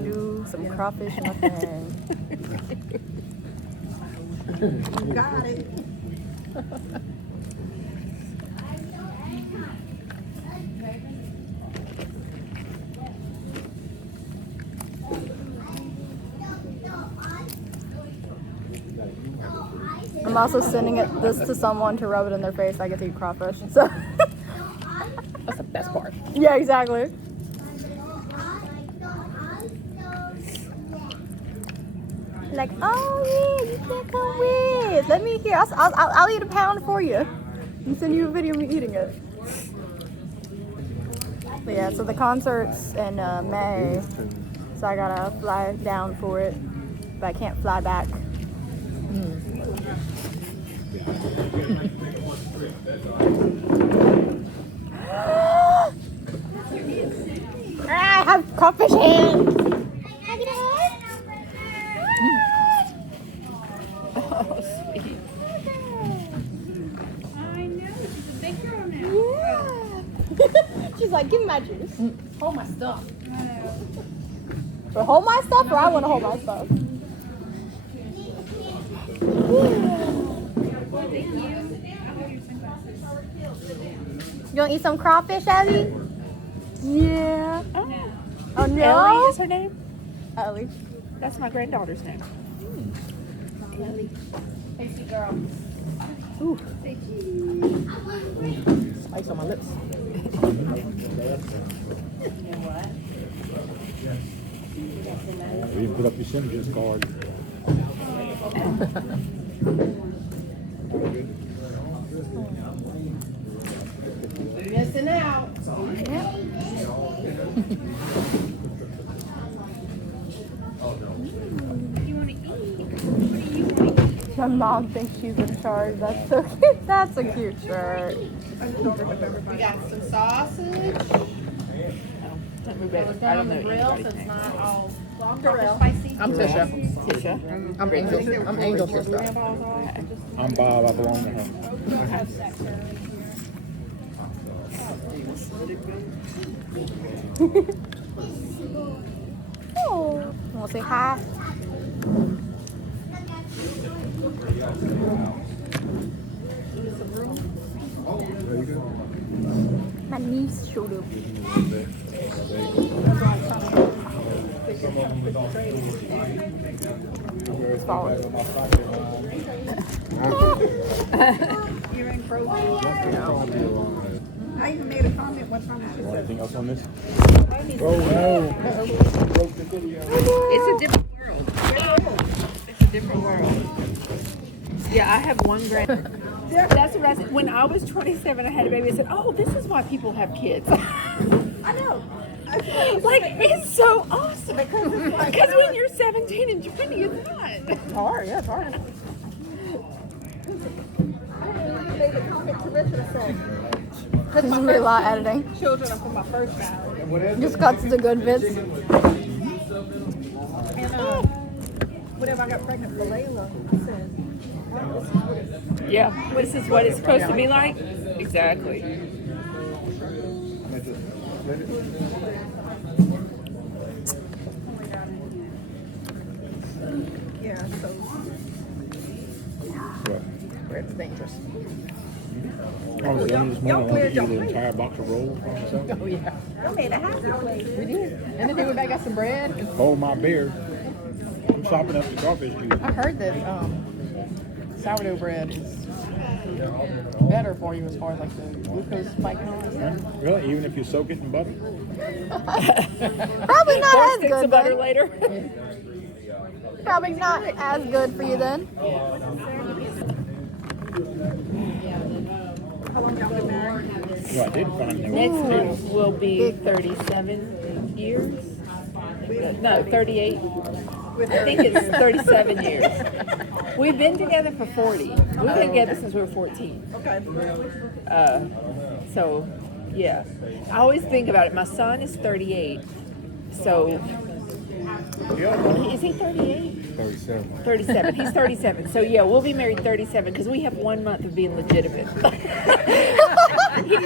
gonna do some crawfish and yapping. Got it. I'm also sending this to someone to rub it in their face. I get to eat crawfish. So That's the best part. yeah, exactly. Like, oh yeah, you can come with. Let me hear. I'll eat a pound for you and send you a video of me eating it. But yeah, so the concert's in May, so I gotta fly down for it, but I can't fly back. I have crawfish hands. Oh, sweet. I know, she's a big girl now. Yeah. She's like, give me my juice. Hold my stuff. So hold my stuff, or I want to hold my stuff. You gonna eat some crawfish, Ellie? Yeah. Oh no. Ellie is her name? Ellie. That's my granddaughter's name. Ellie. Hey, sweet girl. Ooh. Ice on my lips. You put up your Simpsons card. Missing out. My mom thinks she's in charge. That's so cute. That's a cute shirt. We got some sausage. Don't move it. I don't know anybody's name. Not all spicy. I'm Tisha. Tisha. I'm Angel. I'm Angel's sister. I'm Bob. I belong to her. Oh. Wanna say hi? There you go. My niece showed up. You're in I even made a comment one time. She said, Anything else on this? Oh no! Broke the video. It's a different world. It's a different world. Yeah, I have one grand. That's what I said. When I was 27, I had a baby. I said, "Oh, this is why people have kids." I know. Like, it's so awesome. Because when you're 17 and 20, it's not. It's hard. Yeah, it's hard. I made a comment to Richard. I said, This is really a lot of editing. children are for my first child. Just cuts the good bits. And whenever I got pregnant for Layla, I said, Yeah, this is what it's supposed to be like. Exactly. yeah, so It's dangerous. I was down this morning. I wanted to eat an entire box of rolls by myself. Oh yeah, I made a happy place. we did. And then we went back got some bread. Hold my beer. I'm sopping up the crawfish juice. I heard that sourdough bread is better for you as far as like the glucose spike and all that stuff. Really? Even if you soak it in butter? Probably not 4 as sticks of good butter then. later. Probably not as good for you then. How long y'all been married? Well, I did find them. Next month will be 37 years. No, 38. I think it's 37 years. We've been together for 40. We've been together since we were 14. Okay. So, yeah. I always think about it. My son is 38. So, Is he 38? 37. 37. He's 37. So yeah, we'll be married 37 because we have 1 month of being legitimate. He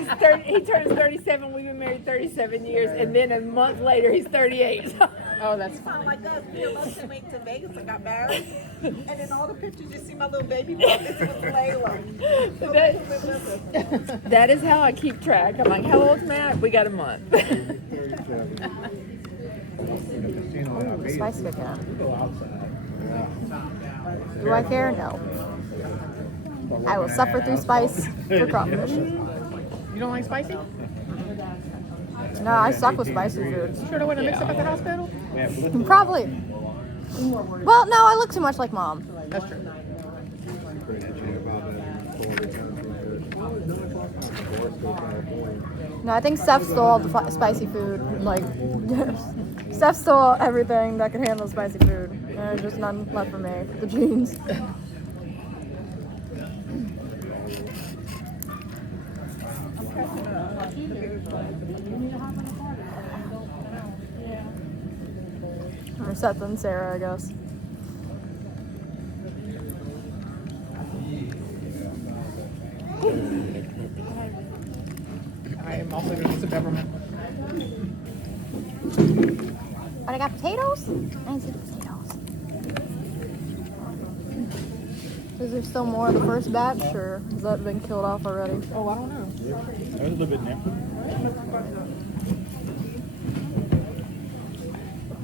turns 37. We've been married 37 years, and then a month later he's 38. Oh, that's funny. Like us, we both went to Vegas and got married, and then all the pictures you see my little baby boy. This was Layla. That is how I keep track. I'm like, how old's Matt? We got a month. Spice cooking. Do I care? No. I will suffer through spice for crawfish. You don't like spicy? No, I suck with spicy food. Sure don't want to mix up at the hospital? Probably. Well, no, I look too much like mom. That's true. No, I think Steph stole all the spicy food. Like, Steph stole everything that could handle spicy food. And there's just none left for me. The jeans. More set than Sarah, I guess. I am also going to use some peppermint. But I got potatoes? I didn't see the potatoes. Is there still more of the first batch, or has that been killed off already? Oh, I don't know. There's a little bit now.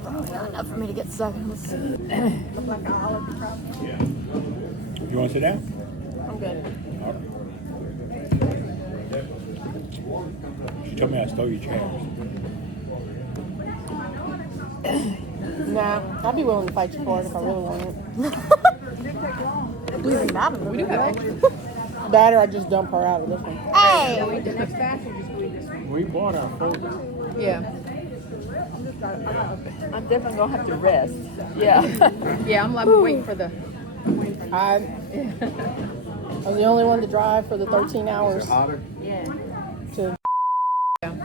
Not enough for me to get stuck in this. Look like an olive crop. You want to sit down? I'm good. All right. She told me I stole your chairs. Nah, I'd be willing to fight you for it if I really wanted. We even mad at We do have extra. That or I just dump her out of this one. Hey! The next batch or just read this one? We bought our folks. Yeah. I'm definitely gonna have to rest. Yeah. Yeah, I'm like waiting for the. I was the only one to drive for the 13 hours Hotter? to in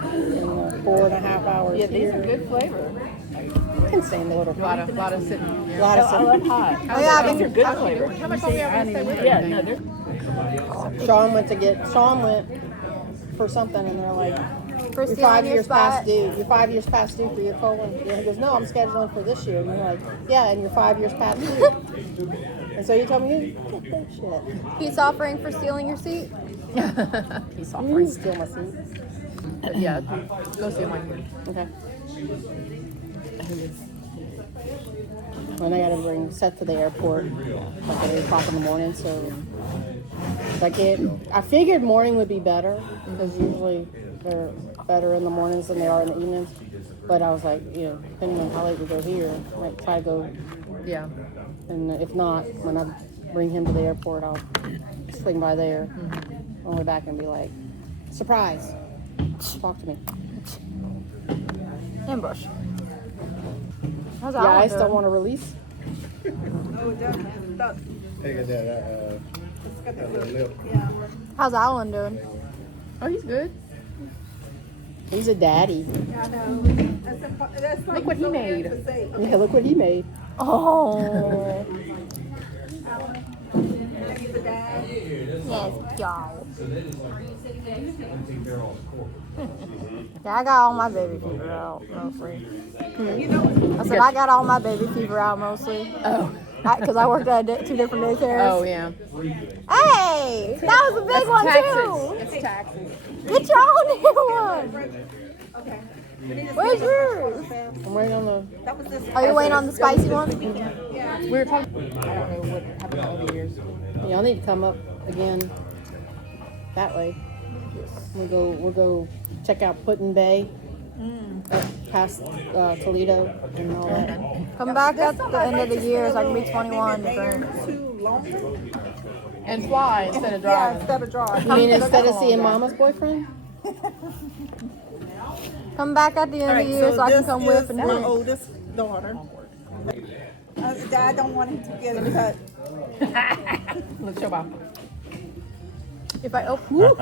4.5 hours. Yeah, these here. are good flavor. I can stand a little. A lot of sitting. A lot of I love hot. Oh, yeah, I've These are been, good flavor. How much are we going to stay with? Yeah, no, they're Sean went for something, and they're like, for "You're stealing 5 your years past spot. due. You're 5 years past due for your colon." And he goes, "No, I'm scheduling for this year." And you're like, "Yeah, and you're 5 years past due." And so you told me, "Get that shit." Peace offering for stealing your seat. Peace You offering. steal my seat. Yeah, go see one. Okay. And I gotta bring Seth to the airport like at 8 o'clock in the morning, so like I figured morning would be better because usually they're better in the mornings than they are in the evenings. But I was like, depending on how late we go here, I might try to go. Yeah. And if not, when I bring him to the airport, I'll swing by there on the way back and be like, surprise, talk to me. Ambush. How's Yeah, that I still want to release. Oh, it does. Stuck. Hey, got that little lip. Yeah. How's Alan doing? Oh, he's good. He's a daddy. Yeah, I know. That's Look what he made. Yeah, look what he made. Oh. He's a dad. Yes, y'all. Yeah, I got all my baby fever out mostly. You know, I said I got all my baby fever out mostly. Oh. Because I worked at 2 different daycares. Oh, yeah. Hey! That was a big one too! It's taxes. Get your own new one! Okay. Where's yours? I'm waiting on the. That was this. Are you waiting on the spicy one? We were talking. I don't know what happened over the years. Yeah, I'll need to come up again that way. We'll go check out Putin Bay, past Toledo and all that. Come back at the end of the year so I can be 21 to drink. Too long. and fly instead of Yeah, driving. instead of drawing. You mean instead of seeing Mama's boyfriend? Come back at the end of the year so I can come with and my drink. oldest daughter. Dad don't want him to get it cut. Let's show Bob. If I open,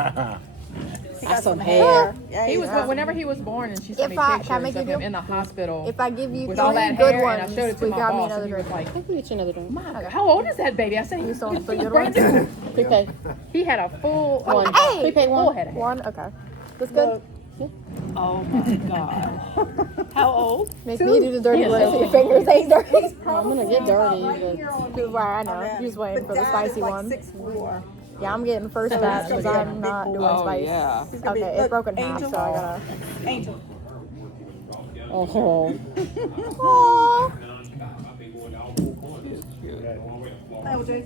He Got got some some hair. Yeah, He was got- whenever he was born, and she sent me Can I pictures make you of him do- in the hospital If I give you with all that good hair, ones, and I showed it to we my got me boss, another and he was drink. like, I think we get you another drink. "My God, how old is that baby?" I said, You still want the "He's good brand ones? new." Prepay. He had a full One. Hey! Prepay full one. head of hair. One, okay. That's good. Oh my God! How old? Make me do the dirty Yeah, work so- so your fingers ain't dirty. I'm gonna get dirty, Right but here on This is why I know. that. You're just waiting But for the Dad spicy is like one. 6'4". Yeah, I'm getting first batch because I'm not doing Oh, spice. yeah. He's gonna be- Okay, it look, broke in half, Angel. so I gotta. Angel. oh, Aww. LJ.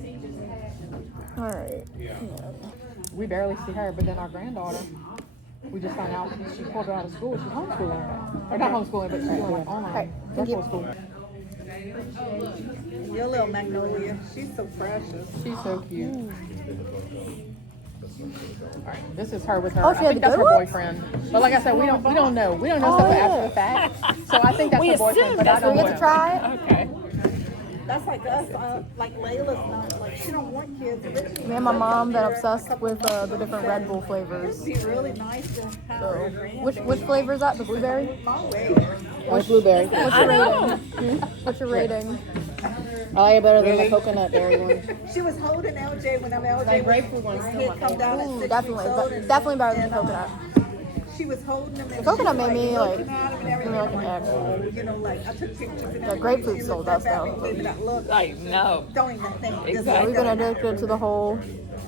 All right. We barely see her, but then our granddaughter, we just found out she pulled her out of school. She's homeschooling, or not homeschooling, but she's doing like online virtual school. Your little Magnolia. She's so precious. She's so cute. All right, this is her with her. Oh, I she had think the that's good her ones? boyfriend. But like I said, we don't know. We don't know Oh, stuff yeah. after the fact. So I think that's We her boyfriend. assume But I that's don't We know. get to try it. Okay. That's like us. Like Layla's not like she don't want kids. Originally, Me and my mom been a obsessed couple with months the different Red Bull flavors. It'd be really nice to have So, a which flavor is that? The blueberry? like blueberry. What's your rating? What's your rating? I like it better than the coconut berry one. She was holding LJ when LJ That grapefruit one's still he my had come down at Ooh, 6 definitely, weeks old, but definitely better than the and, coconut. She was holding him. And coconut she was, made me, like, looking at him and everything. feel like I'm an egg. oh, you know, like I took pictures. And everything. grapefruit She still looked does right back though. and gave me that look. I know. Don't even think. Just Exactly. We've been addicted to the whole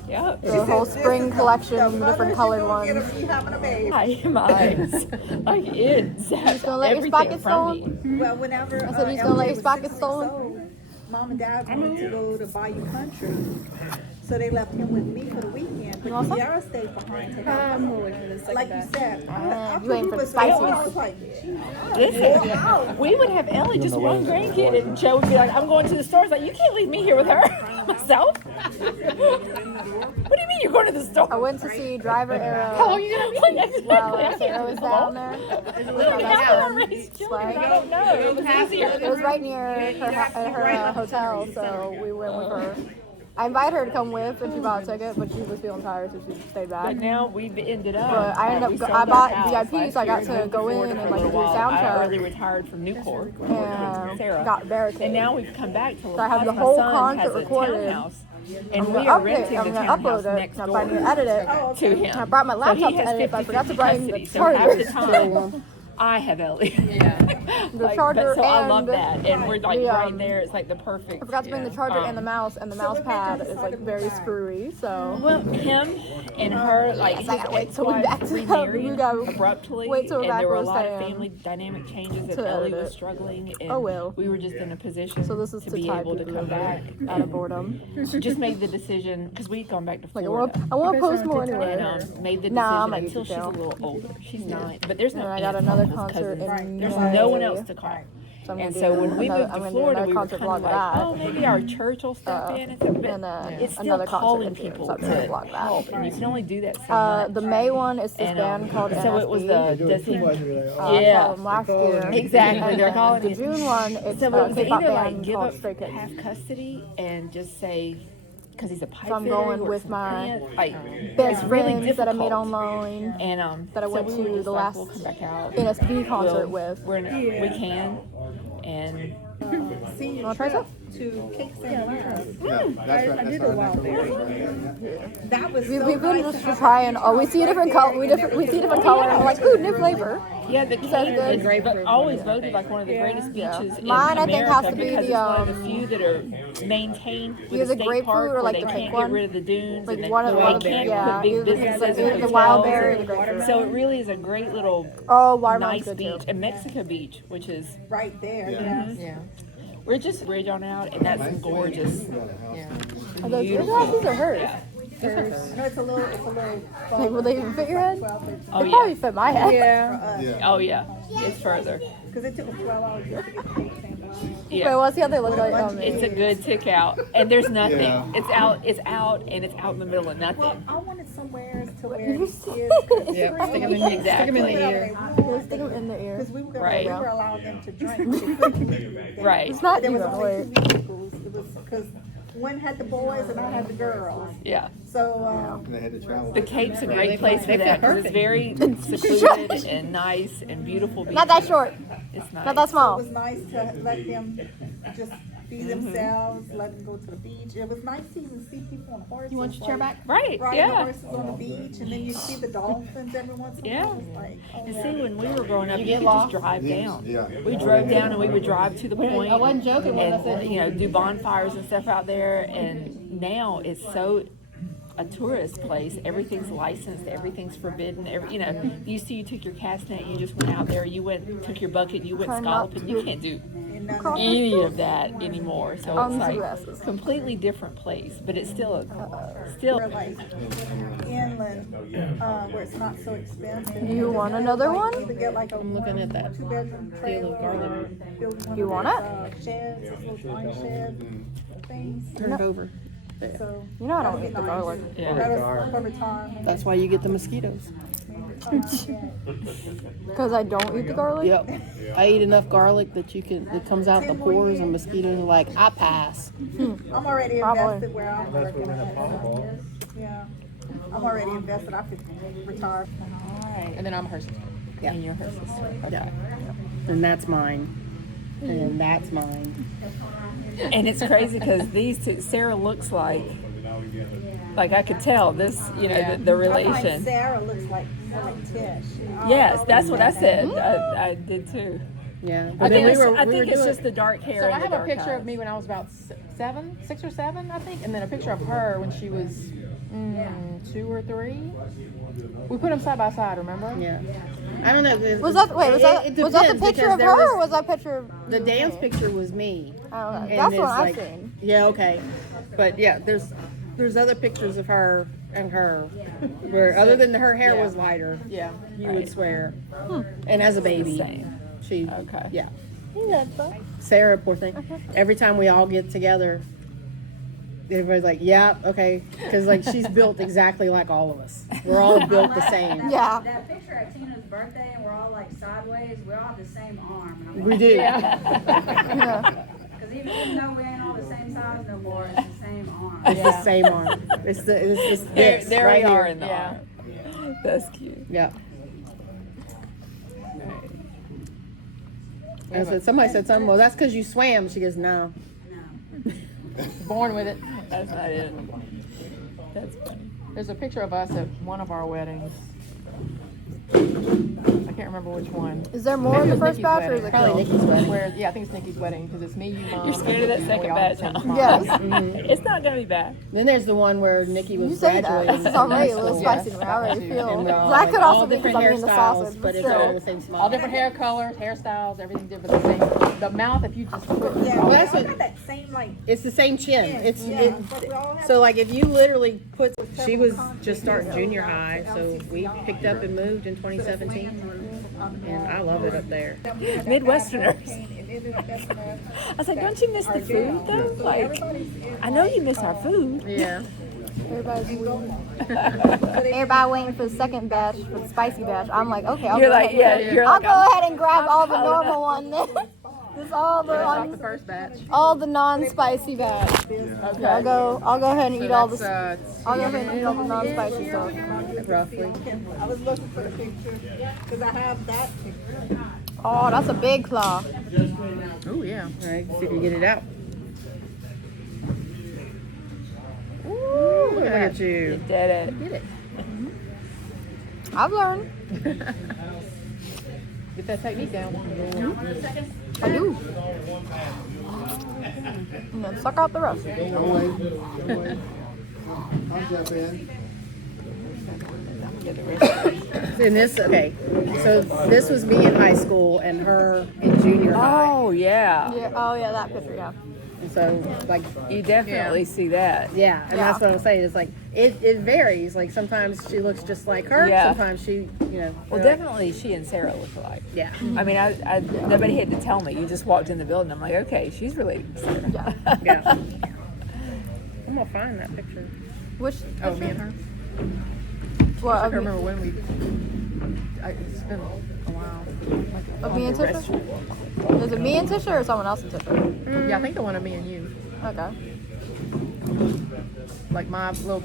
Yep. whole spring collection, the mother different she colored gonna get ones. her, she having a baby. My eyes. Like it zapped gonna let your everything pockets from stolen? me. Well, whenever I said he's gonna let his pockets stolen? Mom and Dad wanted to go to Bayou Country, so they left him with me for the weekend. But awesome? Kiara stayed behind to help. Like you said, you waiting for the spicy. spicy I was like, Listen, we would have Ellie, just one grandkid, and Joe would be like, I'm going to the store. It's like, you can't leave me here with her myself. What do you mean you're going to the store? I went to see Driver How Arrow long are you going to be? Exactly. while I Sarah was can't down hello? there. We don't have to raise children. I don't know. It was easier. It was right near her hotel, so we went with her. I invited her to come with, and she bought a ticket, but she was feeling tired, so she stayed back. But now we've ended up. But I ended we up, sold I our bought house VIP, so I got last year to go Florida in for and a like do little the while. I early soundtrack retired from Newport. and Sarah. got barricaded. And now we've come back to So I have the my whole son concert has a recorded. townhouse, and I'm we gonna are upload renting it. the I'm gonna townhouse upload it. next Now if door I need to edit it. to him. I brought my So laptop he to has edit it, but I forgot to 50-50 bring the custody, so half the charger. time I have Ellie. The charger so I love and that, and we're like the, right there. It's like the perfect. I forgot to bring the charger and the mouse pad is like very screwy, so. Well, him and her, like Yes, I gotta wait his till we ex-wife back to remarried we gotta abruptly, wait till we're and back there were a where we're lot of staying family dynamic changes, and to Ellie edit was it. struggling, and Oh, well. we were just in a position So this is to to be tie able to people come over back. out of boredom. Just made the decision because we'd gone back to Like Florida. I want to post more anyway. And made the decision Nah, I'm gonna until keep she's a down. little older. She's 9, but there's no And I got aunts, another uncles, concert cousins. in There's May. no one else to call. So I'm And gonna so do when we another- moved I'm to gonna do Florida, another we were concert kind of vlog like, of that. oh, maybe our church will step in. And stuff, but and it's still another concert calling in June, people so I'm to gonna vlog that. help, and you can only do that so much. The May one is this And, band called so it was NSB. the does he? I Yeah. saw them last year. Exactly, they're And calling the it. June one. It's So it a was K-pop either like band give called up Stray Kids. half custody and just say because he's a pipe So I'm fitter, going he works with in my print, like Best it's really friends that I made difficult. online And that I went so we to were just the like, last we'll come back out. NSB concert We'll- with. we can, and senior Wanna try trip some? to Cape St. Lawrence. I did a while there. That was so We've been nice just to have trying. a Oh, we see a different color. We see a different color, and we're like, ooh, new flavor. yeah, the Sounds good. is always voted like one of the greatest beaches in Mine, I America think, has to be because the, it's one of the few that are maintained with either a state grapefruit park or, where like, they the can't pink get one. rid of the dunes Like and one of they the can't yeah, put big either businesses the and wild hotels. berry or the grapefruit. So it really is a great little Oh, watermelon's nice good beach, too. and Mexico Beach, which is right there. Yes. Yeah. we're just bridge on out, and that's gorgeous. Yeah. Are those your glasses or hers? No, it's a little. Like, will they even fit your head? Oh They probably yeah, fit my head. Yeah. oh yeah, it's further. Because it took us 12 hours just to get to Cape St. Lawrence. Wait, Yeah. let's see how they look like. Oh, It's a man. good tick out, and there's nothing. Yeah. It's out, and it's out in the middle of Well, nothing. I wanted somewhere to where these kids Yep. could Stick 'em in, Exactly. stick 'em in the ear. Let's stick them in the ear. Because we were, Right. we were allowing them to drink. They couldn't leave. Right. It's not There you, was only wait. 2 vehicles. It was because one had the boys and I had the girls. Yeah. So They had to travel. The Cape's a great place for they that feel because it's very secluded and nice and beautiful beaches. Not that short. It's nice. Not that it small. was nice to let them just be themselves, let them go to the beach. It was nice to even see people on horses. You want your chair back? Right, Riding yeah. horses on the beach, and then you see the dolphins every once in a Yeah. while. It's like, oh, And yeah. see, when we were growing up, you get could lost? just drive down. Yeah. We drove down and we would drive to the point. I wasn't joking when I and, said you know, do bonfires and stuff out there. And now it's so a tourist place. Everything's licensed. Everything's forbidden. You know, you used to you took your cast net, you just went out there. You went, took your bucket, you went Try not scalloping. to You can't do And none of any of that anymore. So On it's like sunglasses. completely different place, but it's still we're like inland, where it's not so expensive. You want another Like, one? either get like a looking at that 2-bedroom trailer, or build one You of want those, sheds, those little pine shed things. Turn it over. So You know I don't that'd eat be the nice. garlic. Yeah. Better for retirement. That's why you get the mosquitoes. Because I don't eat the garlic? Yep. I eat enough garlic that it comes out the pores and mosquitoes are like, I pass. I'm already Probably. invested where I'm working at. Yeah. I'm already invested. I could retire. Alright. And then I'm her sister. Yeah. And you're her sister. Okay. Yeah. And that's mine. And that's mine. And it's crazy because these two, Sarah looks like I could tell this, you know, the I find relation. Sarah looks like Tish. Yes, that's what I said. I did too. Yeah. I But then think, we were I think it's doing, just the dark hair. So and I the have a dark picture eyes. of me when I was about 6 or 7, I think, and then a picture of her when she was 2 or 3. We put them side by side, remember? yeah. I don't know. Was that the depends, picture because of there her or was- was that picture of The dance picture was me. I don't know. And That's it's what I've like- seen. Yeah, okay. But yeah, there's other pictures of her and her where other than her hair Yeah. was lighter, Yeah. you would swear. And as a baby, same. she Okay. yeah. Sarah, poor thing. Every time we all get together, everybody's like, yeah, okay, because like she's built exactly like all of us. We're all built the same. Yeah. That picture at Tina's birthday and we're all like sideways, we all have the same arm. And I'm We like, do. Yeah. because even though we ain't all the same size no more, it's the same arm. It's the same arm. It's There, this there right we are here. in the Yeah. arm. That's cute. Yeah. And so somebody said something. Well, that's because you swam. She goes, no. No. Born with it. That's not it. That's funny. There's a picture of us at one of our weddings. I can't remember which one. Is there more in the first Nikki's batch or is wedding. it Probably killed? Nikki's wedding. Where, yeah, I think it's Nikki's wedding because it's me, you, mom. You're scared of that and second we all batch, have the huh? same Yes. spot. It's not gonna be bad. Then there's the one where Nikki was You say that. graduating. This is already a from little high spicy school. to me. I already feel. And we're all That like could all also be because different I'm eating the hairstyles, sausage, but but it's all still. the same smile. All different hair colors, hairstyles, everything different. The same. The mouth, if you just put. Yeah, Well, we that's all what- got that same like. It's the same chin. It's Yeah, but we all have so like if you literally put. She was just starting junior high, so we picked up and moved in 2017, and I love it up there. Midwesterners. I was like, don't you miss the food though? Like, I know you miss our food. Yeah. Everybody's waiting. Everybody waiting for the second batch, for the spicy batch. I'm like, okay, I'll You're go like, ahead. yeah, you're I'll like, go ahead and grab all the normal one then. Just all Finish off the the first batch. all the non-spicy batch. Okay, I'll go ahead and eat all the. I'll go ahead and eat all the non-spicy stuff. Roughly. I was looking for the picture because I have that picture. Oh, that's a big claw. Oh yeah. All right, see if you get it out. Ooh, Look at You you. did it. Get it. I've learned. Get that technique down. I do. And then suck out the rest. Don't wait. I'll jump in. And this, okay, so this was me in high school and her in junior high. Oh yeah. Yeah. Oh yeah, that picture. Yeah. And so, like, You definitely see that. yeah, and that's what I'm saying. It's like, it varies. Like, sometimes she looks just like her. Yeah. Sometimes she, you know. Well, definitely she and Sarah look alike. Yeah. I mean, I nobody had to tell me. You just walked in the building. I'm like, okay, she's related to Sarah. Yeah. Yeah. I'm going to find that picture. Which? Oh, me and her. What? I Of can't me, remember when we. It's been a while. of me and Tisha? Is it me and Tisha or someone else and Tisha? Yeah, I think the one of me and you. Okay. Like my little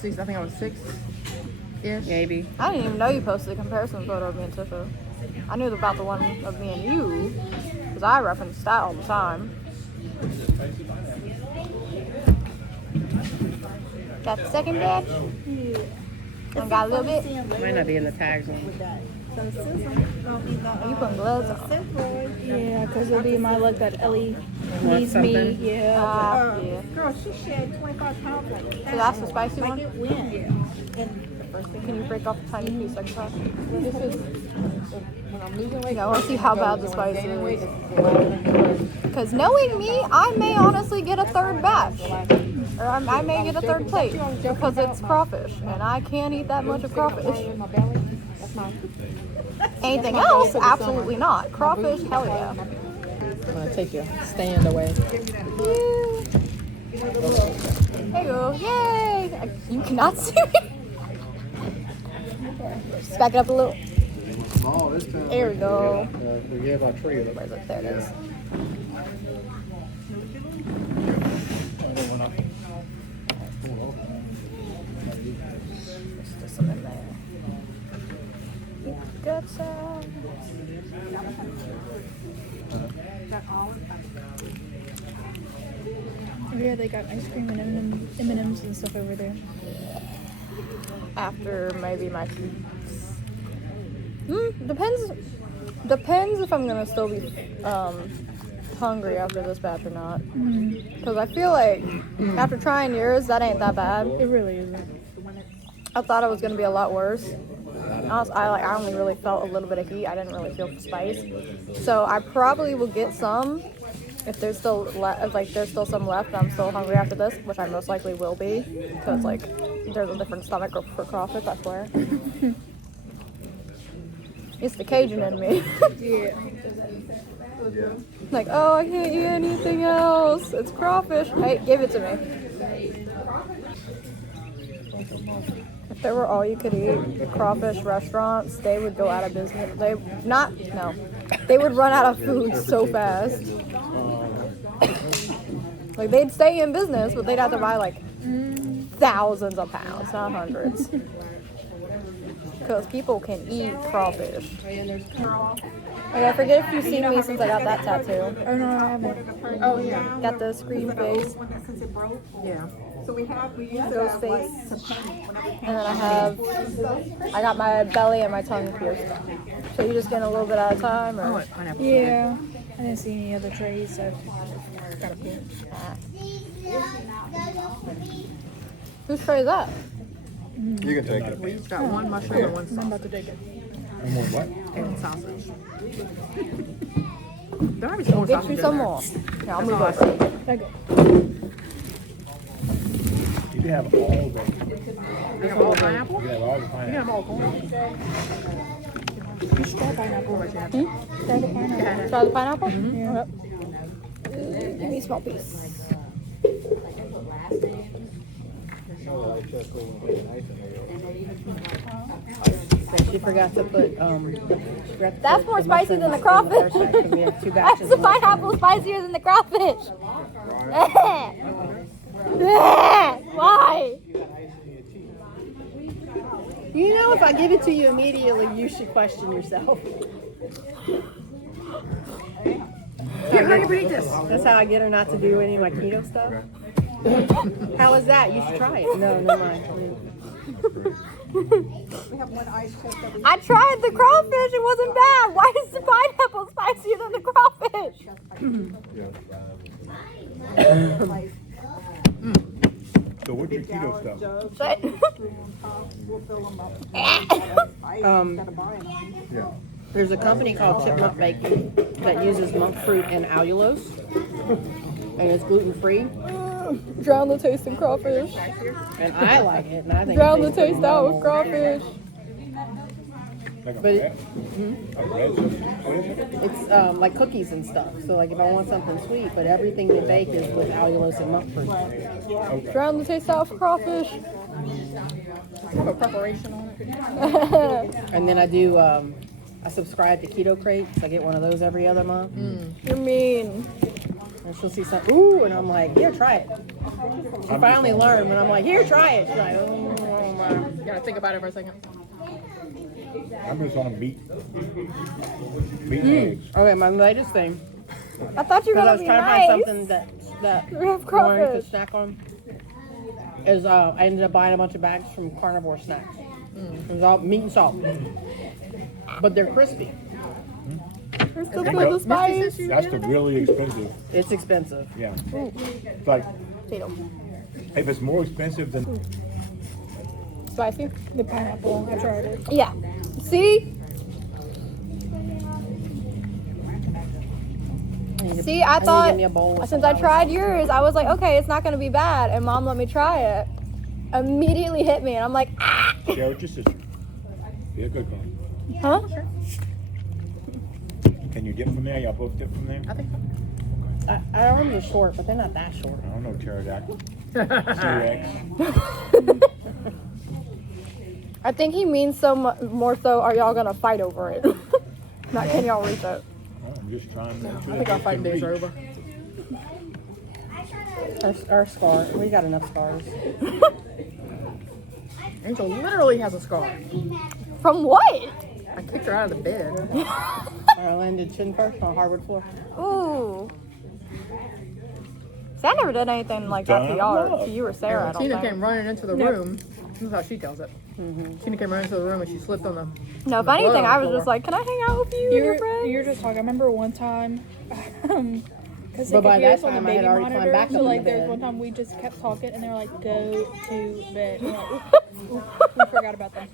6, I think I was 6-ish. Maybe. I didn't even know you posted a comparison photo of me and Tisha. I knew about the one of me and you, because I reference that all the time. Got the second batch? I got a little bit. Might not be in the tags one. You putting gloves on. Yeah, because it'll be my luck that Ellie Want needs me. something? Yeah. Yeah. Girl, she shed 25 pounds like that. So that's the spicy Like one? it went. Can you break off a tiny piece like that? This is when I'm losing weight. I want to see how bad the spice Gaining weight, is. it's Because knowing me, I may honestly get a third batch. Or I may get a third plate. Because it's crawfish. And I can't eat that much of crawfish. Anything else? Absolutely not. Crawfish, hell yeah. I'm gonna take your stand away. There you go. Yay! You cannot see me. Just back it up a little. Small this time. There we go. We have our tree. Where's it? There it is. There's some in there. Got some. Oh, yeah, they got ice cream and M&Ms and stuff over there. After maybe my treats. Depends if I'm gonna still be hungry after this batch or not. Because I feel like after trying yours, that ain't that bad. It really isn't. I thought it was gonna be a lot worse. I only really felt a little bit of heat. I didn't really feel the spice. So I probably will get some if there's still there's still some left. And I'm still hungry after this, which I most likely will be, because like there's a different stomach for crawfish. I swear. It's the Cajun in me. Yeah. Like, oh, I can't eat anything else. It's crawfish. Hey, give it to me. If there were all you could eat crawfish restaurants, they would go out of business. They would run out of food so fast. Like, they'd stay in business, but they'd have to buy like thousands of pounds, not hundreds. Because people can eat crawfish. Like, I forget if you've seen me since I got that tattoo. Oh, no, I haven't. Oh, yeah. Got the scream face. Since it broke. Yeah. So we use Those it face. to paint whenever we And then I got my belly and my tongue pierced. So you just get a little bit at a time, or? Pineapple. Yeah. I didn't see any other trays, so gotta put it. Whose tray is that? You can take it. We just got one mushroom and one I'm about to take it. And one what? and sausage. There might be some more Get sausage you in some there. more. Yeah, I'll That's move all I over. see. Okay. You can have all the. You have all pineapple? You have all the You pineapple. have all corn? Just try pineapple. What you have? Try the pineapple. Try the pineapple? Yeah. Give me a small piece. She forgot to put, That's more spicy than the crawfish. We have 2 That's batches. the pineapple spicier than the crawfish. Why? You know, if I give it to you immediately, you should question yourself. Here, how do you eat this? That's how I get her not to do any of my keto stuff. How is that? You should try it. No, never mind. we have one ice chest that we I tried the crawfish. It wasn't bad. Why is the pineapple spicier than the crawfish? So what's your keto stuff? we'll fill them up. Yeah. There's a company called Chipmunk Baking that uses monk fruit and allulose, and it's gluten free. Drown the taste in crawfish. And I like it, and I think Drown it the tastes taste out phenomenal. with crawfish. Like a But bread? A bread? It's like cookies and stuff. So like if I want something sweet, but everything they bake is with allulose and monk fruit. Drown the taste out with crawfish. Have a preparation on it. And then I do. I subscribe to Keto Crates. I get one of those every other month. You're mean. And she'll see something, ooh, and I'm like, here, try it. She finally learned, and I'm like, here, try it. She's like, oh, my. You gotta think about it for a second. I'm just on beat eggs. Okay, my latest thing. I thought you were Because I gonna was be trying to nice. find something that We have Lauren could crawfish. snack on. Is I ended up buying a bunch of bags from Carnivore Snacks. It was all meat and salt, but they're crispy. We're still for the spice. That's the really expensive. It's expensive. Yeah. It's like, Potato. if it's more expensive than Spicy? The pineapple, I tried it. Yeah. See? See, I need thought to give me a bowl of since I some tried yours, I was like, okay, it's not gonna be bad. And Mom let me try it. Immediately hit me, and I'm like, ah! share with your sister. Be a good one. Huh? Can you get from there? Y'all both get from there? I think so. I remember they're short, but they're not that short. I don't know, pterodactyl. T-Rex. I think he means so more so, are y'all gonna fight over it? Not can y'all reach it? Oh, I'm just trying to. I think our fighting days are over. Our scar, we got enough scars. Angel literally has a scar. From what? I kicked her out of the bed. I landed chin first on a hardwood floor. Ooh. See, I never did anything like that to y'all, or to you or Sarah. I don't Tina think. came running into the room. This is how she tells it. Tina came running into the room and she slipped on the. No, if anything, I was just like, can I hang out with you and your friends? You're just talking. I remember one time, because But by that on the time, I baby had already climbed monitor. back So up in like, the there was bed. one time we just kept talking, and they were like, "Go to bed." And we're like, "Oop, we forgot about that."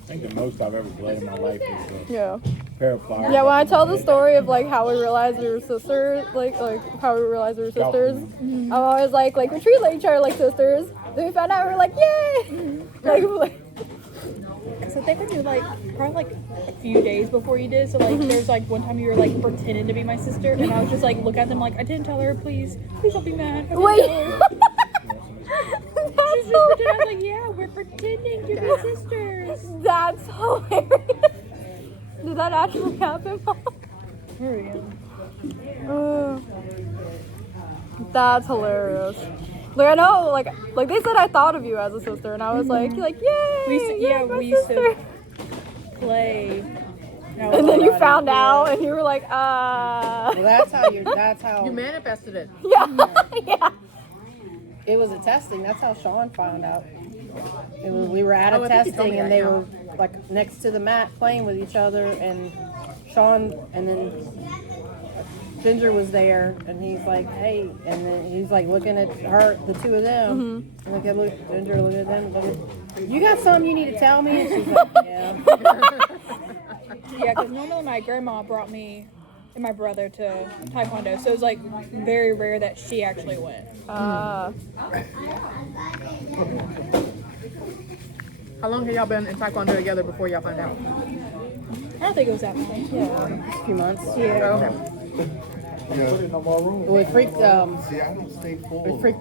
I think the most I've ever played in my life is a Yeah. pair of flowers. Yeah, when I tell the story of like how we realized we were sisters, like how we realized we were sisters, I'm always like we treat each other like sisters. Then we found out we were like, yay! Like, Because I think when you like probably like a few days before you did, so like there's like one time you were like pretending to be my sister, and I was just like look at them like I didn't tell her, please don't be mad. I didn't wait. tell her." That's She just pretended. I was like, yeah, we're pretending to be sisters. That's hilarious. Did that actually happen, Mom? That's hilarious. Like I know, like they said I thought of you as a sister, and I was like yay! We used to, yeah, my we used sister. to play. And then you found out, and you were like, Well, that's how You manifested it. yeah, yeah. it was a testing. That's how Sean found out. We were at a Oh, I think you told testing, me and that, they yeah. were like next to the mat playing with each other, and Sean and then Ginger was there, and he's like, hey, and then he's like looking at her, the two of them, and Ginger looking at them, you got something you need to tell me? And she's like, yeah. Yeah, because normally my grandma brought me and my brother to Taekwondo, so it was like very rare that she actually went. How long have y'all been in Taekwondo together before y'all found out? I don't think it was that long. A few months. Okay. Well, it freaked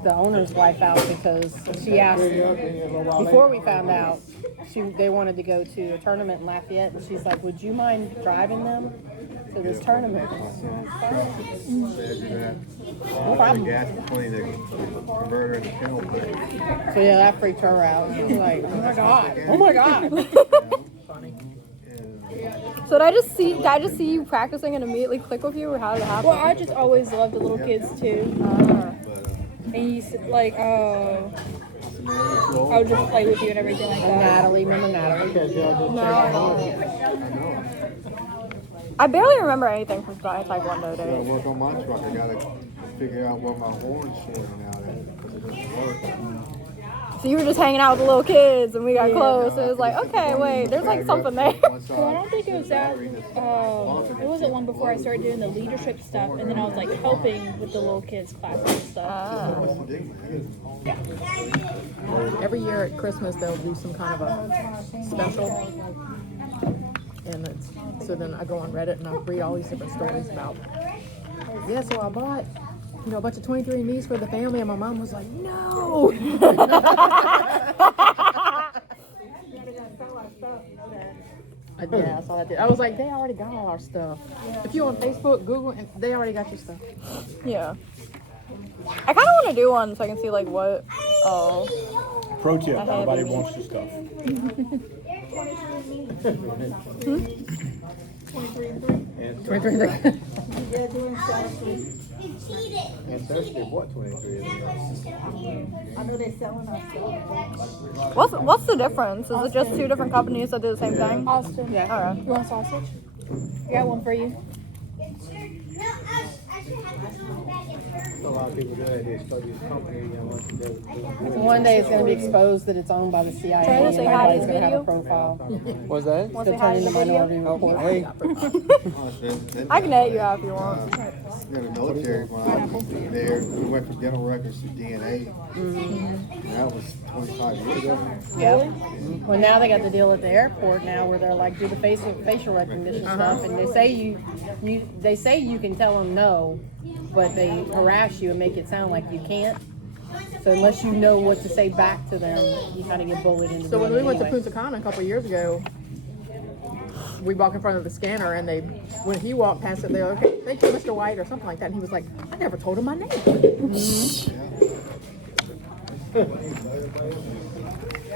the owner's wife out because she asked before we found out they wanted to go to a tournament in Lafayette, and she's like, would you mind driving them to this tournament? No problem. So yeah, that freaked her out. She was like, oh my god. So did I just see you practicing and immediately click with you, or how did it happen? Well, I just always loved the little kids too. And you like, I would just play with you and everything like that. Natalie, remember Natalie? I barely remember anything from Taekwondo days. Work on my truck. I gotta figure out what my horn's shooting out at because it doesn't work. So you were just hanging out with the little kids, and we got close, and it was like, okay, wait, there's like something there. Well, I don't think it was that. It wasn't long before I started doing the leadership stuff, and then I was like helping with the little kids classes and stuff. Every year at Christmas they'll do some kind of a special, and so then I go on Reddit and I read all these different stories about. Yeah, so I bought a bunch of 23andMe's for the family, and my mom was like, no. Yeah, I saw that too. I was like, they already got all our stuff. If you on Facebook, Google, and they already got your stuff. Yeah. I kind of want to do one so I can see like what. Oh. Pro tip, I have nobody it. wants your stuff. 23. Yeah, doing Saturday. And Thursday, what, 23? I know they're selling us. What's the difference? Is it just two different companies that do the same thing? Austin. Yeah. Alright. You want sausage? I got one for you. A lot of people do that. They start these companies, you know, what they do. One day it's going to be exposed that it's owned by the CIA. Try to And say hi to everybody's the going to have a video. profile. What's that? Want To to say hi turn to into the video? Minority Report. Hey. I can edit you out if you want. In the military, when I was there, we went from dental records to DNA. That was 25 years ago. Yep. Well, now they got the deal at the airport now where they're like do the facial recognition stuff, and they say you can tell them no, but they harass you and make it sound like you can't. So unless you know what to say back to them, you kind of get bullied into So when doing we it went to anyway. Punta Cana a couple of years ago, we walked in front of the scanner, and when he walked past it, they were okay, thank you, Mr. White, or something like that. And he was like, I never told him my name.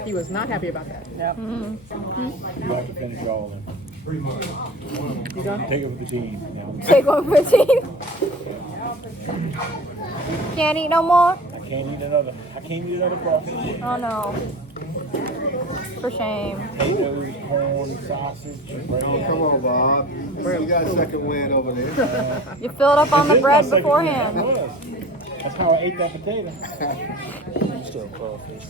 He was not happy about that. Yep. You have to finish all of them. You done? Take it with the team. Now, Take one for team. Can't eat no more? I can't eat another crawfish. Oh no. For shame. Potatoes, corn, sausage, bread. Come on, Bob. You got a second wind over there. You filled up on the This is bread my second beforehand. one. That's how I ate that potato. Still crawfish.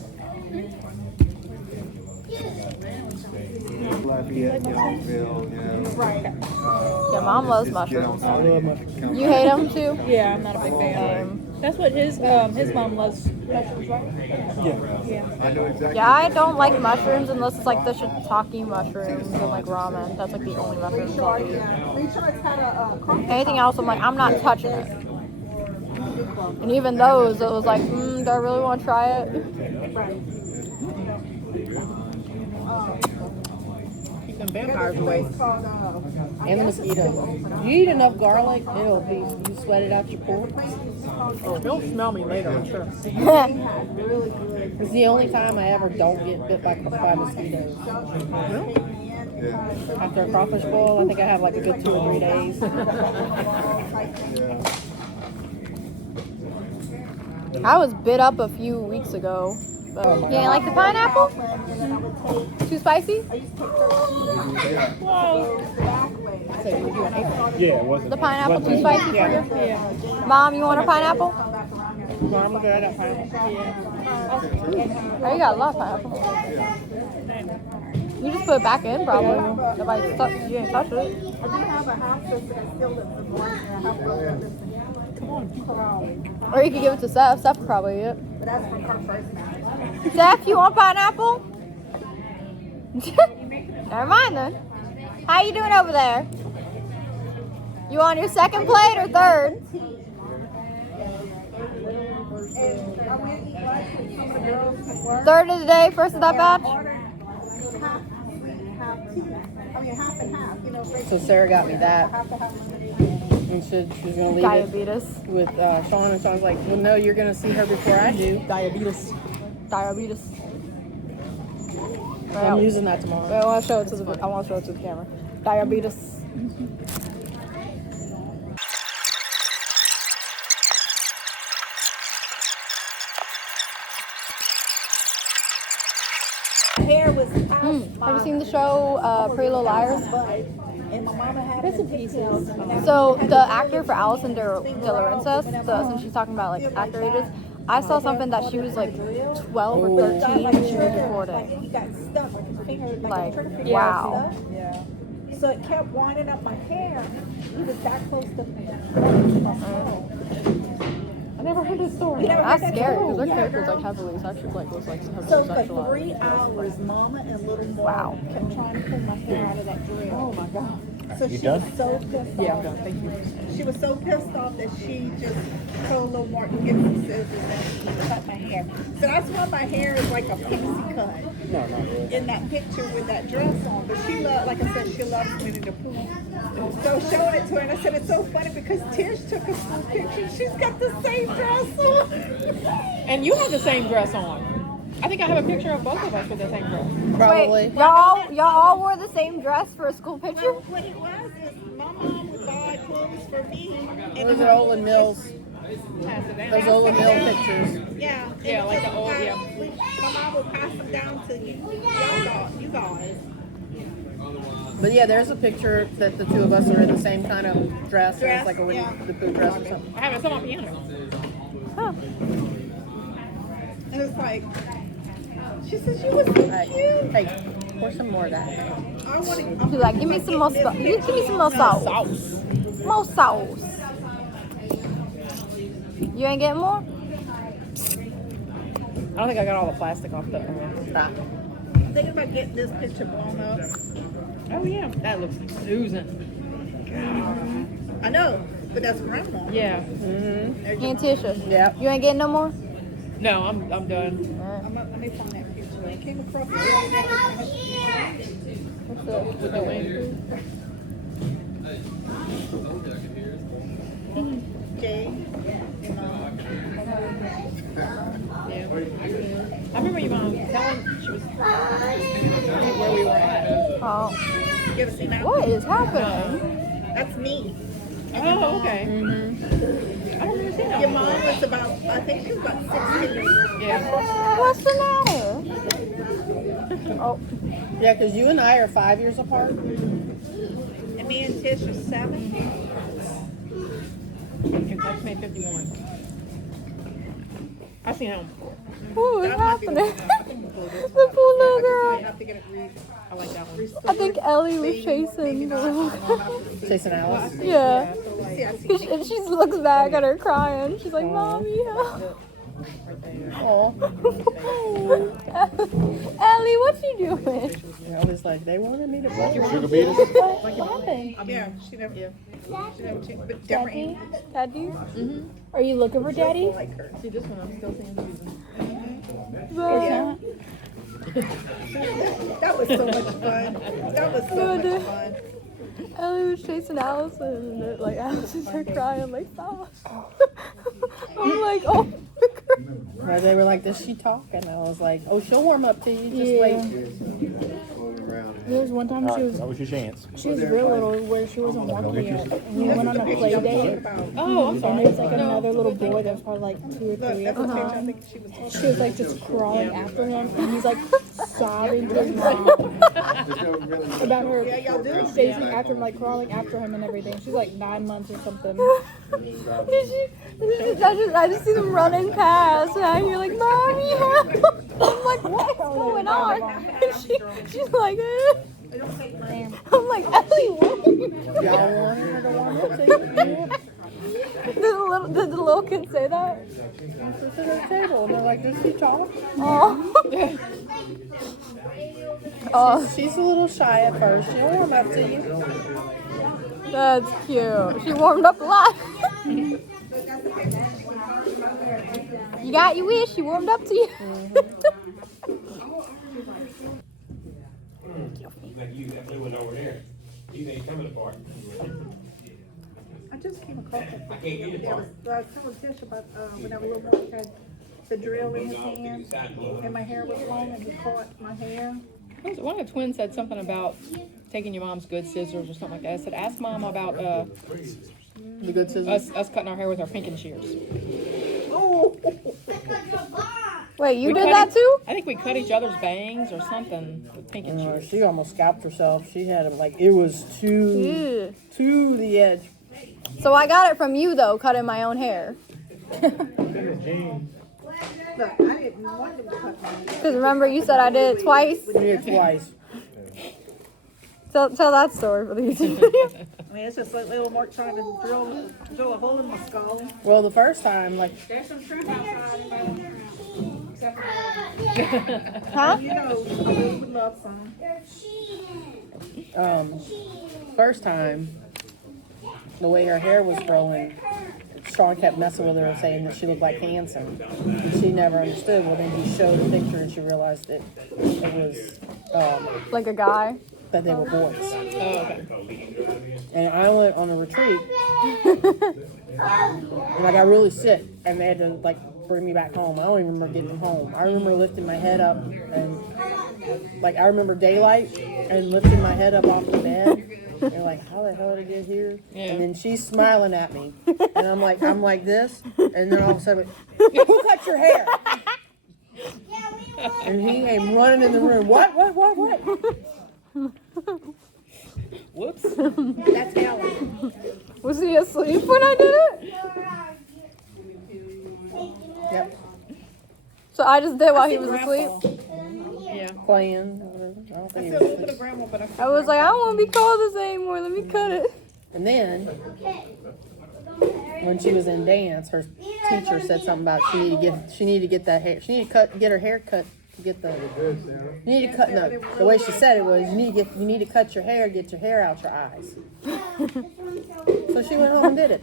Lafayette, Youngville, you know. Right. Yeah, Mom loves Just get on mushrooms. something and come You hate them too? Yeah, I'm not a big fan. Same. That's what his mom loves mushrooms, right? I know exactly. Yeah, I don't like mushrooms unless it's like the shiitake mushrooms and like ramen. That's like the only mushrooms I'll eat. Recharge had a coffee. Anything else, I'm like, I'm not touching it. And even those, it was like, do I really want to try it? Keep them vampires away. And the mosquitoes. You eat enough garlic, you sweat it out your pores. Oh, he'll smell me later, I'm sure. It's the only time I ever don't get bit by mosquitoes. Yeah. After a crawfish boil, I think I have like a good 2 or 3 days. I was bit up a few weeks ago. But, you ain't like the pineapple? Too spicy? Yeah, it wasn't. The pineapple too spicy for you? Yeah. Mom, you want a pineapple? Mom, good, I got pineapple. Oh, you got a lot of pineapple. You just put it back in, probably. Nobody you didn't touch it. I do have a half sister that still lives in Oregon. I have brother that lives in Or you could give it to Seth. Seth would probably eat it. But that's from her first marriage. Seth, you want pineapple? Never mind then. How you doing over there? You on your second plate or third? And I went and eat lunch with some of the girls at work. Third of the day, first of that batch? Ordered half sweet, half tea. I mean, half and half. You know, So Sarah got me that. half to half. And she was going to leave Diabetes. it with Sean. And Sean's like, well, no, you're going to see her before I do. Diabetes. Diabetes. I'm using that tomorrow. Wait, I want to show it to the camera. Diabetes. Hair was past Have you seen the show Pretty Little Liars? and my mama had Bits and pieces. So the actor for Allison De Laurentiis, since she's talking about like actor ages, I saw something that she was like 12 or 13 when she was recording. He got stuck, like his finger, Like, like a trigger finger. wow. Yeah. So it kept winding up my hair. He was that close to me. I never heard this story. That's scary because their characters like heavily sexual, like was like So heavily for sexualized. 3 hours, Mama and little Mark Wow. kept trying to pull my hair out of that drill. Oh my God. So You she done? was so pissed Yeah, I'm off. done. Thank you. She was so pissed off that she just told little Martin get some scissors and cut my hair. So that's why my hair is like a pixie cut No, not really. in that picture with that dress on. But she loved, like I said, she loves Winnie the Pooh. So showing it to her, and I said it's so funny because Tish took a school picture. She's got the same dress on. And you have the same dress on. I think I have a picture of both of us with the same dress. Probably. Wait, y'all all wore the same dress for a school picture? Well, what it was is my mom would buy clothes for me. And Those are Olin Mills. Pass it down. Those Olin Mill pictures. Yeah. and Yeah, like the just old- pass- yeah. My mom would pass them down to you guys. But yeah, there's a picture that the two of us are in the same kind of dress. And Dress, it's like a Winnie yeah. the Pooh dress or something. I have it still on piano. Huh. And it's like, she said she was so cute. Hey, pour some more of that. I want to. She's like, give me some more sauce. Give me some more sauce. Sauce. More sauce. You ain't getting more? I don't think I got all the plastic off the. I'm thinking about getting this picture blown up. Oh yeah, that looks oozing. I know, but that's grandma. Yeah. Aunt Tisha. Yep. You ain't getting no more? No, I'm done. Let me find that picture. I came across it. What's the Jay. Yeah. I remember your mom telling she was where we were at. Oh, You ever seen that? what is happening? That's me. Oh, okay. I don't remember seeing that. Your mom was about, I think she was about 16. Yeah. What's the matter? Oh, Yeah, because you and I are 5 years apart. And me and Tish are 7. That's May 51. I've seen him. what is That might be the happening? one. The poor little I girl. have to get it I like that one. I think Ellie was chasing the little Chasing Alice. Yeah. See, I see. And she looks back at her crying. She's like, Mommy, help. Oh, Ellie, what you doing? I was like, they wanted me to put your Sugar beetles? What happened? Yeah, she never, but Daddy? Daddy? Are you looking for daddy? like her. See, this one I'm still seeing using. Yeah. That was so much fun. That was so much fun. Ellie was chasing Allison, and then, like Allison started crying, like stop. I'm like, oh. Where they were like, does she talk? And I was like, oh, she'll warm up to you. Just wait. There was one time she was That was your chance. real little where she wasn't walking yet. And we went on a play date. Oh, I'm And sorry. there was like another little boy that was probably like 2 or 3 at That's the the picture I time. think she was talking She was like just crawling after him, and he's like sobbing to his mom about her chasing after him, like crawling after him and everything. She's like 9 months or something. I just see them running past, and I hear like, Mommy, help. I'm like, what's going on? And she's like, eh. I'm like, Ellie, what? Y'all wanted her to warm up to you? Did the little kid say that? Sit at the table. And they're like, does she talk? Oh. Oh, She's a little shy at first. She'll warm up to you. that's cute. She warmed up a lot. You got your wish. She warmed up to you. I just came across it. I was telling Tish about whenever little boy had the drill in his hand and my hair was long and he caught my hair. One of the twins said something about taking your mom's good scissors or something like that. I said, ask Mom about The good scissors. us cutting our hair with our pinking shears. Wait, you We did cut that it- too? I think we cut each other's bangs or something with pinking shears. She almost scalped herself. She had it like, it was to the edge. So I got it from you though, cutting my own hair. Look, I didn't want him to cut my hair. Because remember, you said I did it twice. We did it twice. Tell that story for the YouTube. I mean, it's just like little Mark trying to drill a hole in my skull. Well, the first time, like, There's some shrimp outside if I want shrimp. Huh? You know, I would love some. first time, the way her hair was growing, Sean kept messing with her, saying that she looked like Hanson. And she never understood. Well, then he showed a picture, and she realized it was Like a guy. that they were boys. Oh, okay. And I went on a retreat, and I got really sick, and they had to like bring me back home. I don't even remember getting home. I remember lifting my head up, and like I remember daylight and lifting my head up off the bed. And like, how the hell did I get here? Yeah. And then she's smiling at me, and I'm like this, and then all of a sudden, who cut your hair? And he came running in the room. What? Whoops. That's Helen. Was he asleep when I did it? Yep. So I just did while he was asleep. Yeah. Playing. Whatever. I don't I think he said was a little bit of grandma, but I was like, I don't want to be called this anymore. Let me cut it. And then, when she was in dance, her teacher said something about she needed to get that hair. She needed to get her hair cut. Get the. You need to cut. No, the way she said it was, you need to cut your hair. Get your hair out your eyes. So she went home and did it.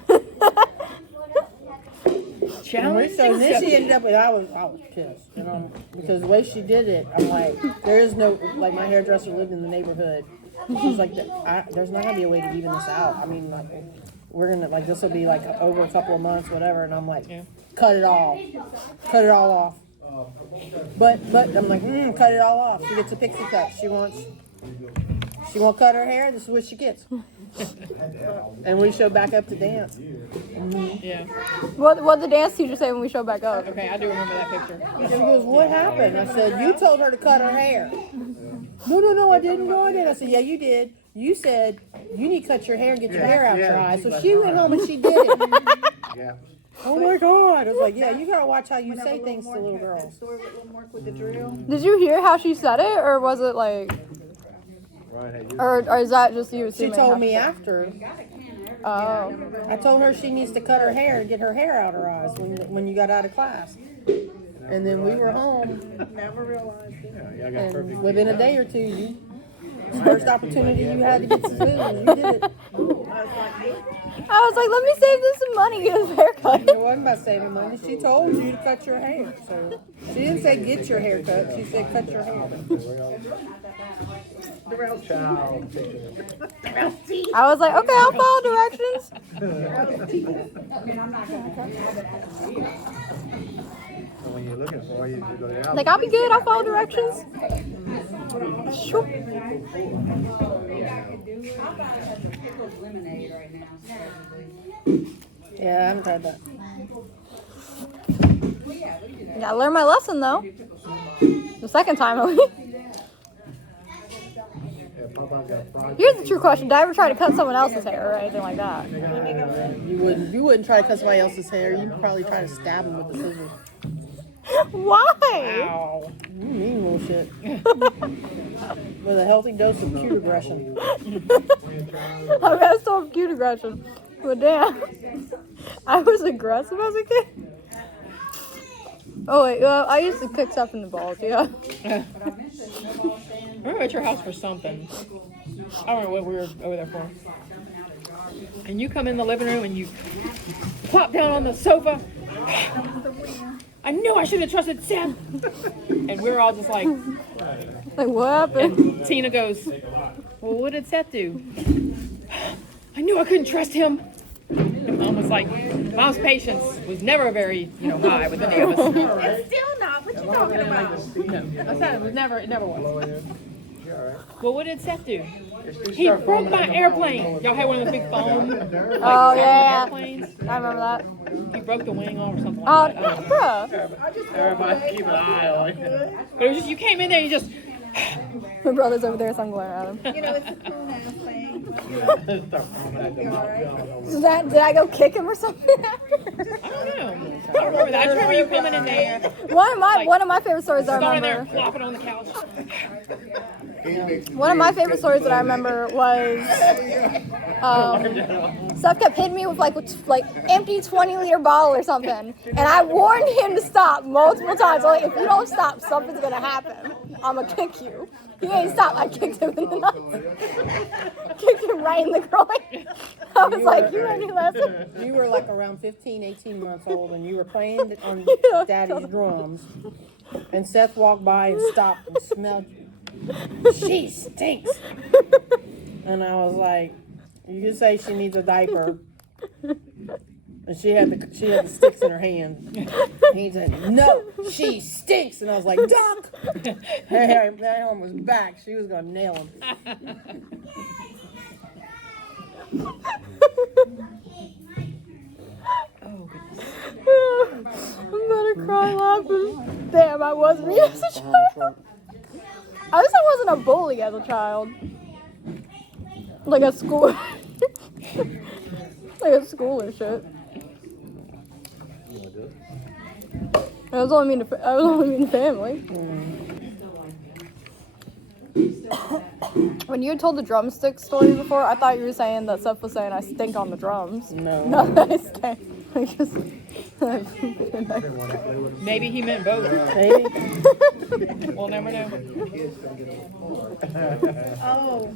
Challenge. So then she ended up with I was pissed, you know, because the way she did it, I'm like, there is no like my hairdresser lived in the neighborhood. She's like, there's not gonna be a way to even this out. I mean, like, we're gonna like this will be like over a couple of months, whatever. And I'm like, cut it all off. But I'm like, cut it all off. She gets a pixie cut. She won't cut her hair. This is what she gets. And we showed back up to dance. Yeah. What did the dance teacher say when we showed back up? Okay, I do remember that picture. She goes, what happened? I said, you told her to cut her hair. No, I didn't. No, I didn't. I said, yeah, you did. You said you need to cut your hair and get your hair out your eyes. So she went home and she did it. Yeah. Oh my God. I was like, yeah, you gotta watch how you say things to little girls. With the drill. Did you hear how she said it, or was it like, or is that just you She assuming? told how me she said it? after. Oh. I told her she needs to cut her hair and get her hair out her eyes when you got out of class. And then we were home, Never realized it. Yeah, I got perfect. and within a day or two, first opportunity you had to get some food, and you did it. I was like, let me save this some money, get his haircut. It wasn't about saving money. She told you to cut your hair. So she didn't say get your hair cut. She said cut your hair. I was like, okay, I'll follow directions. When you're looking for you go out. Like, I'll be good, I'll follow directions. Shoop. Lemonade right now. Yeah, I haven't tried that. Gotta learn my lesson, though. The second time, at least. Here's the true question. Did I ever try to cut someone else's hair or anything like that? You wouldn't try to cut somebody else's hair. You'd probably try to stab them with the scissors. Why? Ow. You mean little shit. With a healthy dose of cute aggression. I mean, I still have cute aggression. But damn. I was aggressive as a kid. Oh, wait. I used to kick stuff in the balls, yeah. We were at your house for something. I don't know what we were over there for. And you come in the living room and you plop down on the sofa. I knew I should have trusted Seth. And we're all just like what happened? And Tina goes, well, what did Seth do? I knew I couldn't trust him. And Mom was like, Mom's patience was never very, high with any of us. It's still not. What you talking about? No, I said it never was. Well, what did Seth do? He broke my airplane. Y'all had one of those big foam airplanes? I remember that. He broke the wing off or something like that. Bruh. Everybody keep an eye on it. But it was just, you came in there and you just... My brother's over there, so I'm glaring at him. It's a cool ass thing. Did I go kick him or something after? I don't know. I don't remember that. I just remember you coming in there. One of my favorite stories that I Starting there, remember. flopping on the couch. One of my favorite stories that I remember was Seth kept hitting me with like empty 20-liter bottle or something, and I warned him to stop multiple times. Like, if you don't stop, something's gonna happen. I'ma kick you. He ain't stopped. I kicked him in the nuts. Kicked him right in the groin. I was like, you ain't lesson. You were like around 15, 18 months old, and you were playing on Daddy's drums. And Seth walked by and stopped and smelled you. She stinks. And I was like, you can say she needs a diaper. And she had the sticks in her hand. And he said, no, she stinks. And I was like, Doc. Hey, that one was back. She was going to nail him. I'm about to cry laughing. Damn, I was me as a child. I wish I wasn't a bully as a child. Like at school. Like at school and shit. I was only mean to family. When you had told the drumstick story before, I thought you were saying that Seth was saying I stink on the drums. No. No, I stink. I just, Maybe he meant both. Maybe. We'll never know. Oh.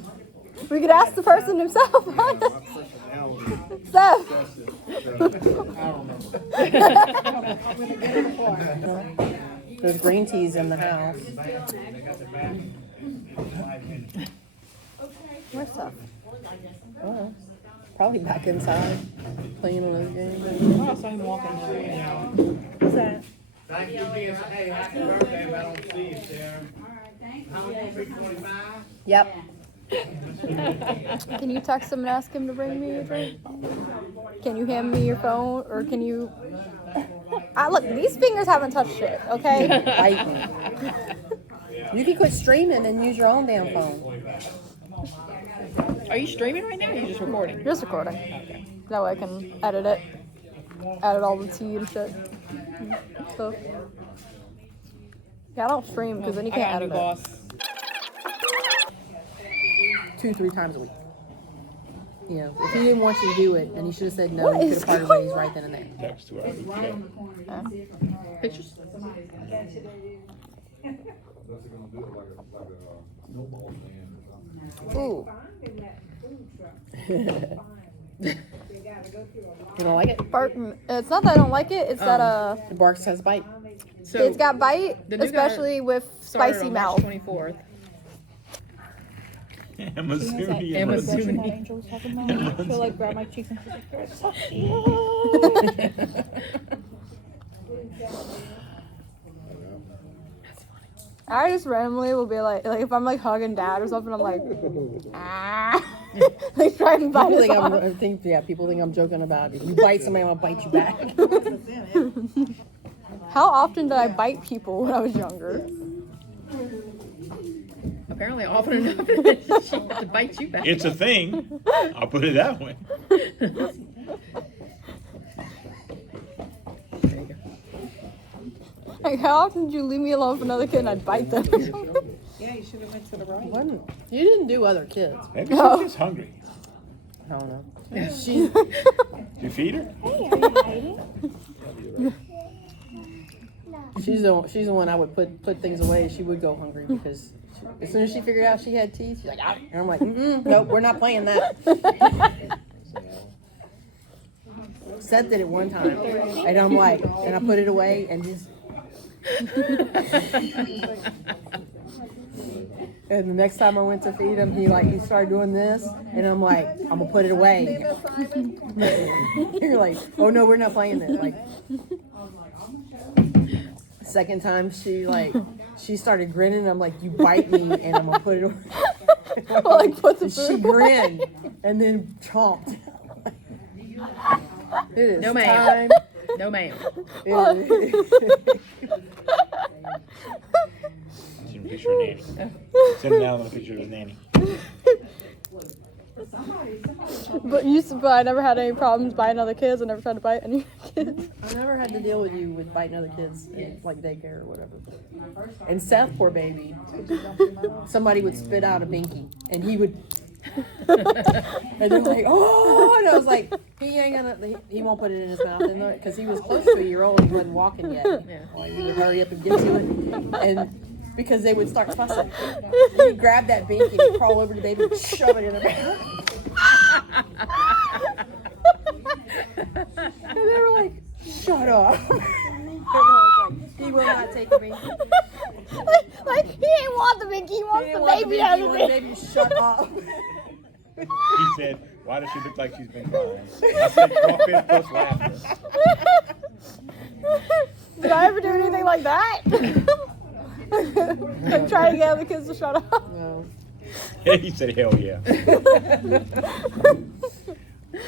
we could ask the person himself. Seth. There's green teas in the house. Where's Seth? Oh, probably back inside playing on his game. Oh, I saw him walking there. What's that? Thank you, Miss. Hey, happy birthday, if I don't see you, Sarah. How much you big 25? Yep. Can you text him and ask him to bring me a drink? Can you hand me your phone, or can you? Look, these fingers haven't touched shit. Okay. Bite me. You can quit streaming and use your own damn phone. Are you streaming right now, or are you just recording? Just recording. That way I can edit it. Edit all the tea and shit. So. Yeah, I don't stream because then you can't edit it. Boss. 2-3 times a week. You know, if he didn't want you to do it, then he should have said no. What You is could have parted going ways right then and there. Text to our Pictures? Ooh. You don't like it? Bark. It's not that I don't like it. It's that The barks has bite. So it's got bite, the new guy especially with started spicy on mouth. March 24th. Amazonian. Amazonian. Angel was talking about. She'll like grab my cheeks and she's like, "You're so cute." I just randomly will be like if I'm like hugging Dad or something, I'm like, like trying to bite his arm. People think I'm joking about it. If you bite somebody, I'm gonna bite you back. How often did I bite people when I was younger? Apparently often enough that she had to bite you back. It's a thing. I'll put it that way. There you go. Like how often did you leave me alone with another kid and I'd bite them? Yeah, you should have went to the right. You didn't do other kids. Maybe she's just hungry. I don't know. She, Do you feed her? she's the one I would put things away. She would go hungry because as soon as she figured out she had teeth, she's like, ah. And I'm like, nope, we're not playing that. Seth did it one time, and I'm like, and I put it away, and just. And the next time I went to feed him, he started doing this, and I'm like, I'm gonna put it away. You're like, oh no, we're not playing this. Like, second time she started grinning. And I'm like, you bite me, and I'm gonna put it away. Well, like put the She food grinned and then chomped. It is No, ma'am. time. No, ma'am. Send a picture of Nanny. Send Alan a picture of Nanny. But I never had any problems biting other kids. I never tried to bite any kids. I never had to deal with you with biting other kids, like daycare or whatever. And Seth, poor baby, somebody would spit out a binky, and he would, and they're like, oh, and I was like, he won't put it in his mouth, because he was close to a year old, he wasn't walking yet. Yeah. Well, you would hurry up and get to it, and because they would start fussing. He'd grab that binky and crawl over to the baby and shove it in her mouth. And they were like, shut up. And I was like, he will not take a binky. like he ain't want the binky, he wants the baby to have the binky. Baby, shut up. He said, why does she look like she's been crying? I said, crawfish plus laughter. Did I ever do anything like that? Like try to get the kids to shut up. No. He said, hell yeah.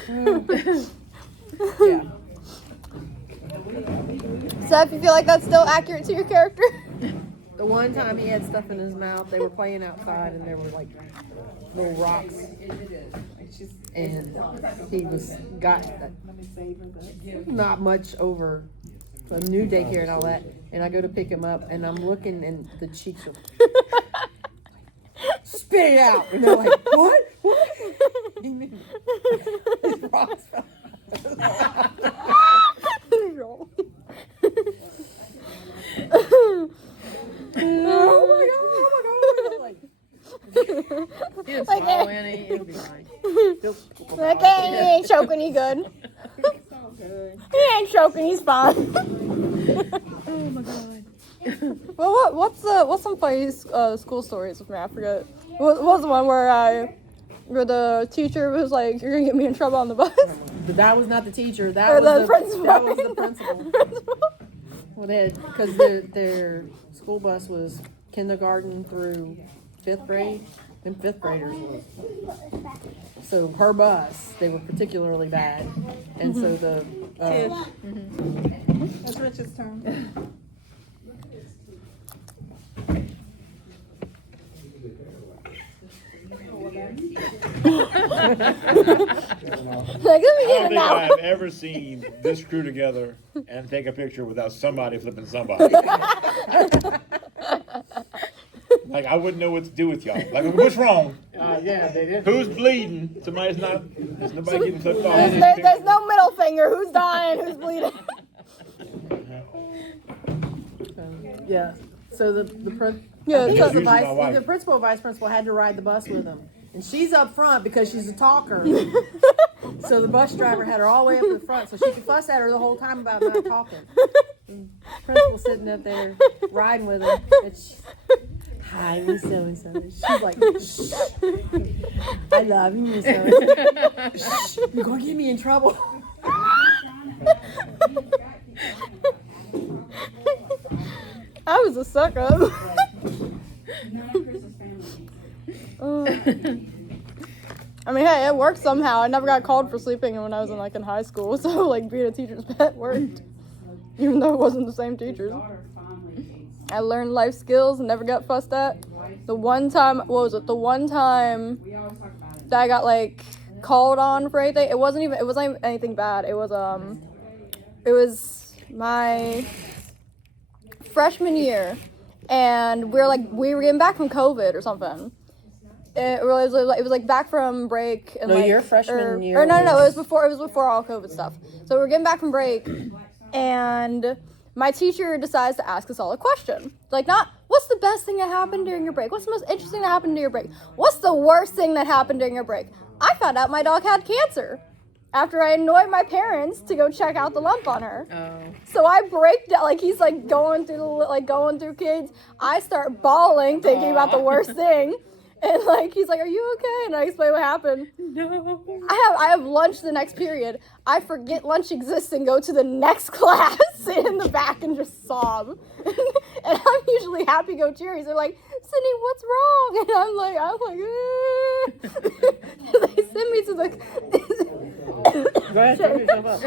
Yeah. Seth, you feel like that's still accurate to your character? The one time he had stuff in his mouth, they were playing outside and there were like little rocks. And he got not much over a new daycare and all that. And I go to pick him up and I'm looking and the cheeks are spit it out. And they're like, what? What? His rocks fell. Oh my god. Like, he'll swallow in it, it'll be fine. Okay, he ain't choking, he good. He ain't choking, he's fine. Oh my god. Well, what's some funny school stories with me? I forget. What was the one where the teacher was like, "You're gonna get me in trouble on the bus"? But that was not the teacher. That Or was the the principal. That was the principal. Well, they had because their school bus was kindergarten through 5th grade, and 5th graders. So her bus, they were particularly bad, and so the That's Richard's turn. Like, let me I get don't it think now. I've ever seen this crew together and take a picture without somebody flipping somebody. Like, I wouldn't know what to do with y'all. Like, what's wrong? Yeah, they did. Who's bleeding? There's nobody getting flipped off. There's no middle finger. Who's dying? Who's bleeding? yeah. So the Yeah, I think so- it was Usually my wife. the principal or vice principal had to ride the bus with him, and she's up front because she's a talker. So the bus driver had her all the way up in the front, so she could fuss at her the whole time about not talking. And principal sitting up there riding with her, and hi, Miss So and So. She's like, shh. I love you, Miss So and So. You're gonna get me in trouble. I was a sucker. I mean, hey, it worked somehow. I never got called for sleeping when I was in high school, so like being a teacher's pet worked, even though it wasn't the same teachers. I learned life skills and never got fussed at. The one time, what was it? The one time that I got like called on for anything, it wasn't even anything bad. It was my freshman year, and we were getting back from COVID or something. It was like back from break. And No, like, your freshman year. no, it was before all COVID stuff. So we were getting back from break, and my teacher decides to ask us all a question. Like, not what's the best thing that happened during your break? What's the most interesting that happened during your break? What's the worst thing that happened during your break? I found out my dog had cancer after I annoyed my parents to go check out the lump on her. Oh. So I break down, like he's like going through kids. I start bawling, thinking about the worst thing. And like he's like, "Are you okay?" And I explain what happened. No. I have lunch the next period. I forget lunch exists and go to the next class, sit in the back and just sob. And I'm usually happy-go-cheery. They're like, "Sydney, what's wrong?" And I'm like, They send me to the Go ahead, check yourself up.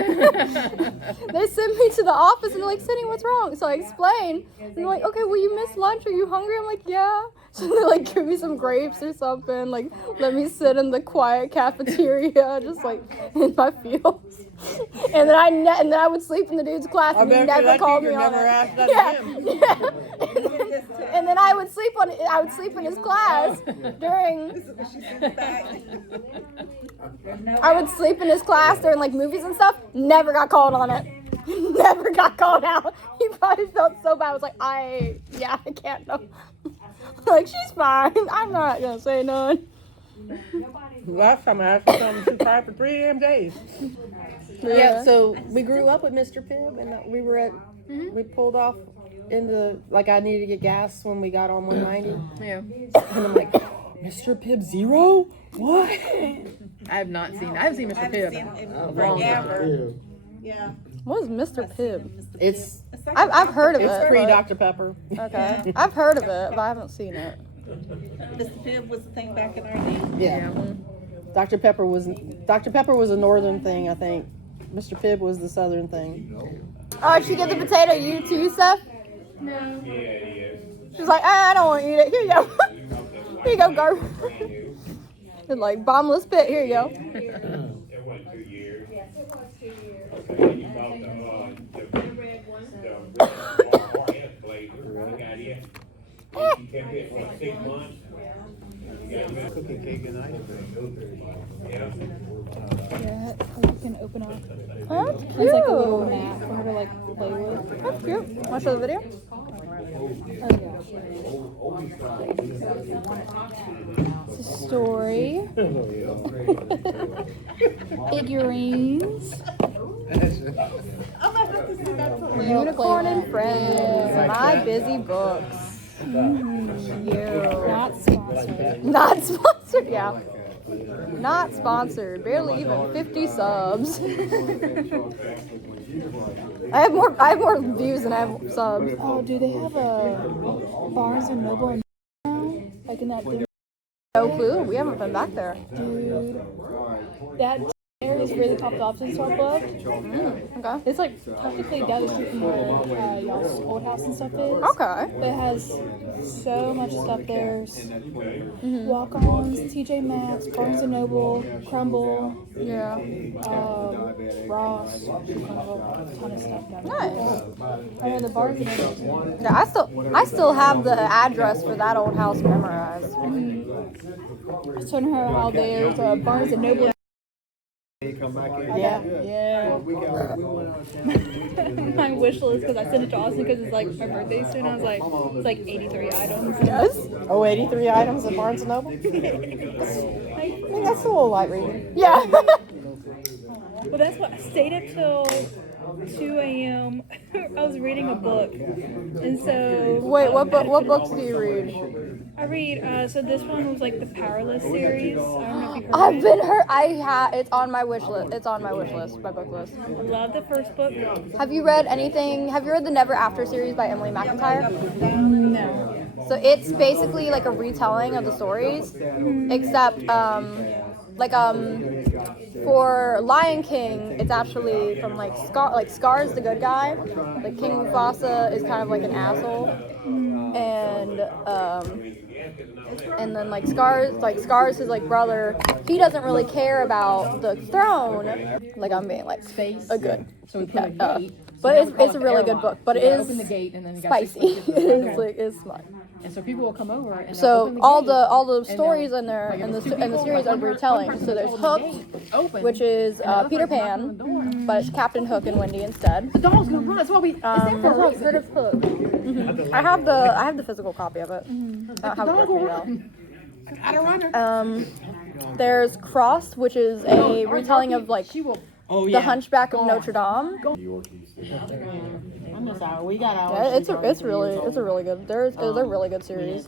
They sent me to the office and they're like, "Sydney, what's wrong?" So I explain. And they're like, "Okay, well, you missed lunch. Are you hungry?" I'm like, "Yeah." So they like give me some grapes or something. Like, let me sit in the quiet cafeteria, just like in my fields. And then I would sleep in the dude's class, and he never called me on it. Yeah. And then I would sleep in his class during. I would sleep in his class during like movies and stuff. Never got called on it. never got called out. He probably felt so bad. I was like, I can't know. Like, she's fine. I'm not gonna say none. Last time I asked her something, she cried for 3 damn days. Yeah, so we grew up with Mr. Pibb, and we were at, we pulled off into, like, I needed to get gas when we got on 190. Yeah. And I'm like, Mr. Pibb 0? What? I haven't seen Mr. Pibb. Forever. Yeah. What is Mr. Pibb? It's I've heard of it. it's pre but- Dr. Pepper. Okay. I've heard of it, but I haven't seen it. Mr. Pibb was the thing back in our day. Yeah. Dr. Pepper was a northern thing, I think. Mr. Pibb was the southern thing. Oh, did she get the potato you too, Steph? No. She's like, I don't want to eat it. Here you go. Here you go, Garb. It's like bottomless pit. Here you go. It wasn't 2 years. Yes, it was 2 years. Okay, you bought the red one. The RS blazer. You got it. You kept it for 6 months. Cookie cake and ice cream. Yeah. Yeah, you can open up. Oh, that's cute. It's like a little map for her to like play with. That's cute. Want to show the video? It's a story. Figurines. Unicorn and Friends. My busy books. Not sponsored. Not sponsored. Yeah. Not sponsored. Barely even 50 subs. I have more views than I have subs. Oh, do they have a Barnes and Noble in like in that thing? No clue. We haven't been back there. Dude, that area is really popped off since our club. Okay. It's like practically down the street from where y'all's old house and stuff is. Okay. But it has so much stuff there. Walk-ons, TJ Maxx, Barnes and Noble, Crumble, Yeah. Ross, a ton of stuff down there. Nice. I mean, the Barnes and Noble. Yeah, I still have the address for that old house memorized. I was telling her how there's Barnes and Noble. Come back in. Yeah. We went out of town. My wish list because I sent it to Austin because it's like my birthday soon. I was like, it's like 83 items. Yes. Oh, 83 items at Barnes & Noble? I mean, that's a little light reading. Yeah. Well, that's what I stayed up till 2 a.m. I was reading a book, and so Wait, what books do you read? I read. So this one was like the Powerless series. I don't know if you heard I've of it. been hurt. It's on my wish list. It's on my wish list, my book list. I love the first book. Have you read anything? Have you read the Never After series by Emily McIntyre? No. So it's basically like a retelling of the stories, except for Lion King, it's actually from like Scar's the good guy. Like King Mufasa is kind of like an asshole, and then like Scar's his like brother. He doesn't really care about the throne. Like I'm being like a good. So we put a gate. But it's a really good book. But it is Open the gate and then you got spicy. It's smart. And so people will come over and they'll So open the all gate, the and stories they'll- in there like, in if the two in the people, series like, are one retelling. person So there's will hold the Hooked, gate open, which is and the other Peter person knocks on the Pan, door. but it's Captain Hook and Wendy instead. The dog's gonna run. That's why we. It's there for a Have you reason. heard of Hook? I have the physical copy of it. I don't have it Dog with will me though. run. I don't run her. There's Crossed, which is a retelling of like She will. the Hunchback of Notre Dame. I miss our, we got ours. Yeah, it's a really good. They're really good series.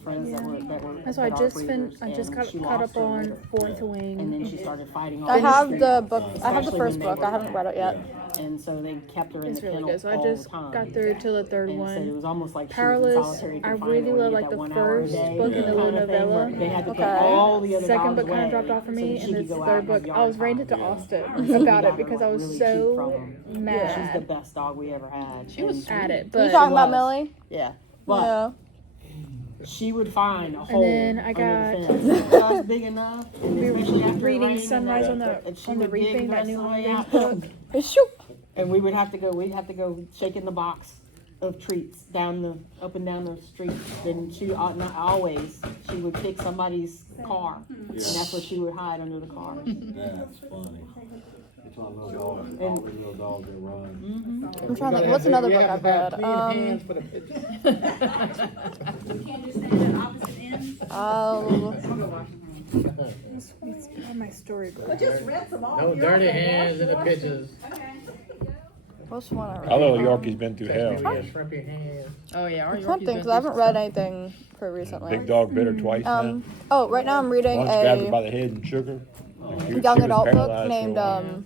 That's why I just caught up on Fourth Wing. And then she started fighting. I have the book. I have the first book. I haven't read it yet. And so they kept her in It's the really kennel good. So I all just the time. got through to the third And so it one. was almost like she was in Powerless. solitary I confinement really where love you like get the that 1 hour a first day book in the kind little of thing novella. where they had to Okay. put all the other Second dogs book kind away of dropped off for so me, that she and could this go out third and have book, I yard was time. ranted to Austin So we about got it because her I was really cheap so from her. She's the mad best dog we ever had. She was at it. You But talking about was. Millie? Yeah. But Yeah. she would find a hole then I under got- the fence just big enough. And especially after it reading rained, Sunrise on and she the would dig Reaping, that past new the Hunger way Games out. book. Shoot. And we'd have to go shaking the box of treats up and down the street. Then she, not always, she would pick somebody's car, and that's where she would hide under the car. That's funny. That's all those dogs, all the little dogs that run. I'm trying to think. What's another book I've read? Can't just stand at opposite ends. On my storybook. But just rinse them off. No dirty hands in the pictures. What's one I read? Our little Yorkie's been through hell. Yeah. Shrimpy hands. Oh yeah, our I'm trying to think because I haven't read anything for recently. Big dog bit her twice now. Oh, right now I'm reading Once grabbed her by a the head and shook her. She young was adult book paralyzed for named a while.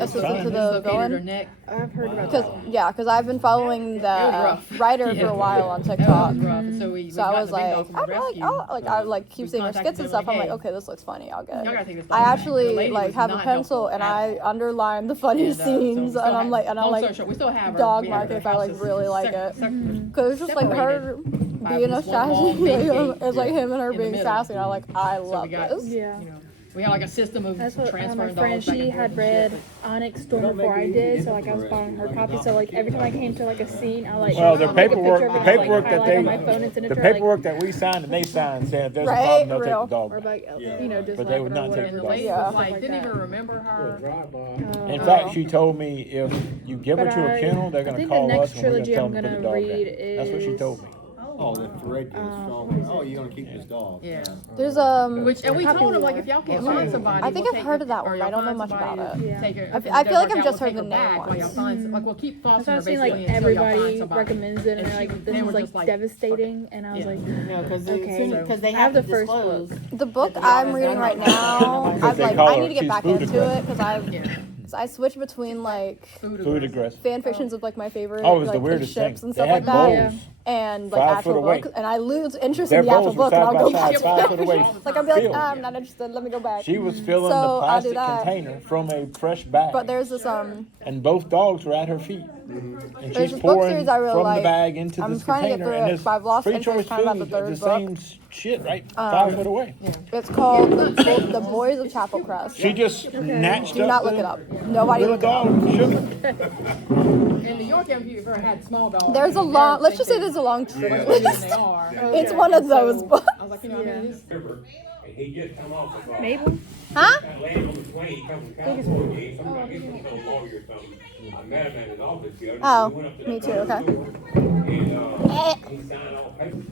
Assistant to the Located her Villain. neck. I've heard about that. Because I've been following the rough. writer for a while on That TikTok. was rough. So we So I got was the big dog like, from the I'm like, rescue. I keep We seeing her contacted skits and them, stuff. I'm like, hey, okay, this looks funny. I'll get y'all it. gotta take this I dog. The actually lady like was have a not pencil helpful and at I underline the funny So scenes we still and I'm have- like, and I long like story short, we still have her. dog We have mark her if I like houses really like it. Because it's just like her by being a this one long sassy. big gate It's like him and her in the being middle. sassy. And I'm like, I So love we got, this. Yeah. you know, we had like a system of That's what transferring my dogs friend, back she and forth had and read shit. Onyx Storm before I did, so like I was following her copy. So like every time I came to like a scene, I like Well, the I'll take a paperwork, picture of the it and, paperwork like, that highlight on my phone and send it the to her, paperwork that we signed and they signed said if there's Right, a problem, they'll real. take the or dog. like you know just But like they would not take whatever. And the dog. lady Yeah. was like, Like didn't that. even remember her. In Oh. fact, she told me if you give her But to a kennel, they're I gonna think call the next us and we're gonna trilogy tell I'm them to put gonna the dog down. read That's what she is told me. Oh, the thread is strong. Oh, you're gonna keep this dog. Yeah. There's Which, and we Happy told him, like, War. if y'all can't find somebody, I think we'll I've take heard her- of that or one, y'all but I don't know find much somebody about to it. Yeah. take her- if I it feel doesn't like work I've out, just we'll heard the take her name back while y'all once. find- Like, we'll keep That's fostering what her I've seen basically like until y'all find everybody somebody. recommends it and they're like this And is we're like just like, devastating and I was Yeah. like No, because Okay. they I have have to the first disclose. The book I'm reading right now, I've they like call I her- need to get she's back food into it aggressive. because Yeah. I switch between like Food aggressive. fan fictions of like my favorite Oh, it was like the weirdest ships thing. and They stuff had like that, bowls. and like 5 foot actual away. books, and I lose interest Their in the actual bowls were book, and side I'll by go side, back. 5 foot away. Like I'll be like, filled. I'm not interested. Let me go back. She was filling So, the I'll do plastic that. container from a fresh bag. But there's this And both dogs were at her feet. And There's she's this book pouring series I really from like. the bag into I'm this trying to get container. through And it, there's but I've lost free interest choice kind of about food the at the third same book. shit, right? 5 foot away. It's called the Boys of Chapel Crest. She just snatched Do up not look the it up. Nobody little look it up. dog, shook her. In New York, if you ever had small dogs. There's a long. Let's just say there's a long They list. are. It's one of those books. I was like, you know, I mean, it's- River, and he just come off the Mabel? Huh? landed on the plane, he come from California, some guy, he was a lawyer or something. I met him at his office the other day. Oh, We went up to me the too, okay. store, And, he signed all papers.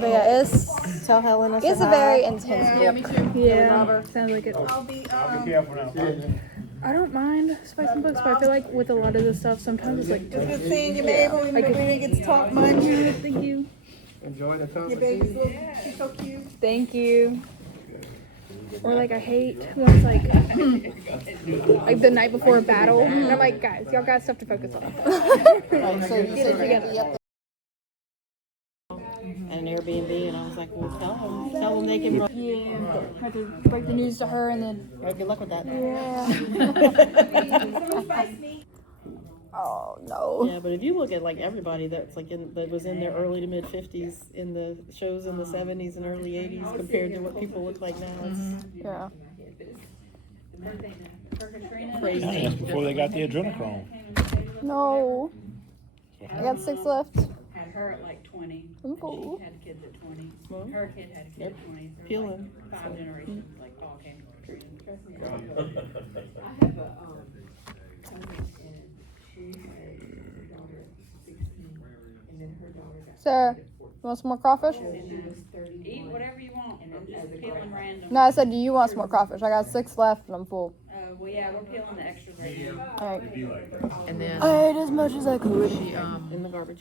But yeah, it's Tell Helen I said it's a hi. very intense yeah, book. me too. Yeah. Sounds like it. I'll be, Be careful now. I don't mind spicy books, but I feel like with a lot of this stuff sometimes it's like it's good seeing you, Mabel. And Like we if- didn't get to talk much. thank you. Enjoy the Your company. baby's look, she's so cute. Thank you. Or like I hate when it's like the night before a battle. And I'm like, guys, y'all got stuff to focus on. Right, so you Get it said together. yep. An Airbnb, and I was like, well, tell them they can. Yeah. Had to break the news to her and then Right, good luck with that. Oh no. Yeah, but if you look at like everybody that's like that was in their early to mid 50s in the shows in the 70s and early 80s compared to what people look like now, it's Yeah. crazy. That's before they got the adrenochrome. No. I got 6 left. Had her at like 20. I'm cool. She had kids at 20. Her kid had a kid at 20. So Peeling. like 5 generations like all came to fruition. Sarah, you want some more crawfish? Eat whatever you want. I'm just peeling random. No, I said, do you want some more crawfish? I got 6 left and I'm full. Well, yeah, we're peeling the extras right now. Alright. And then I ate as much as I could. she, In the garbage.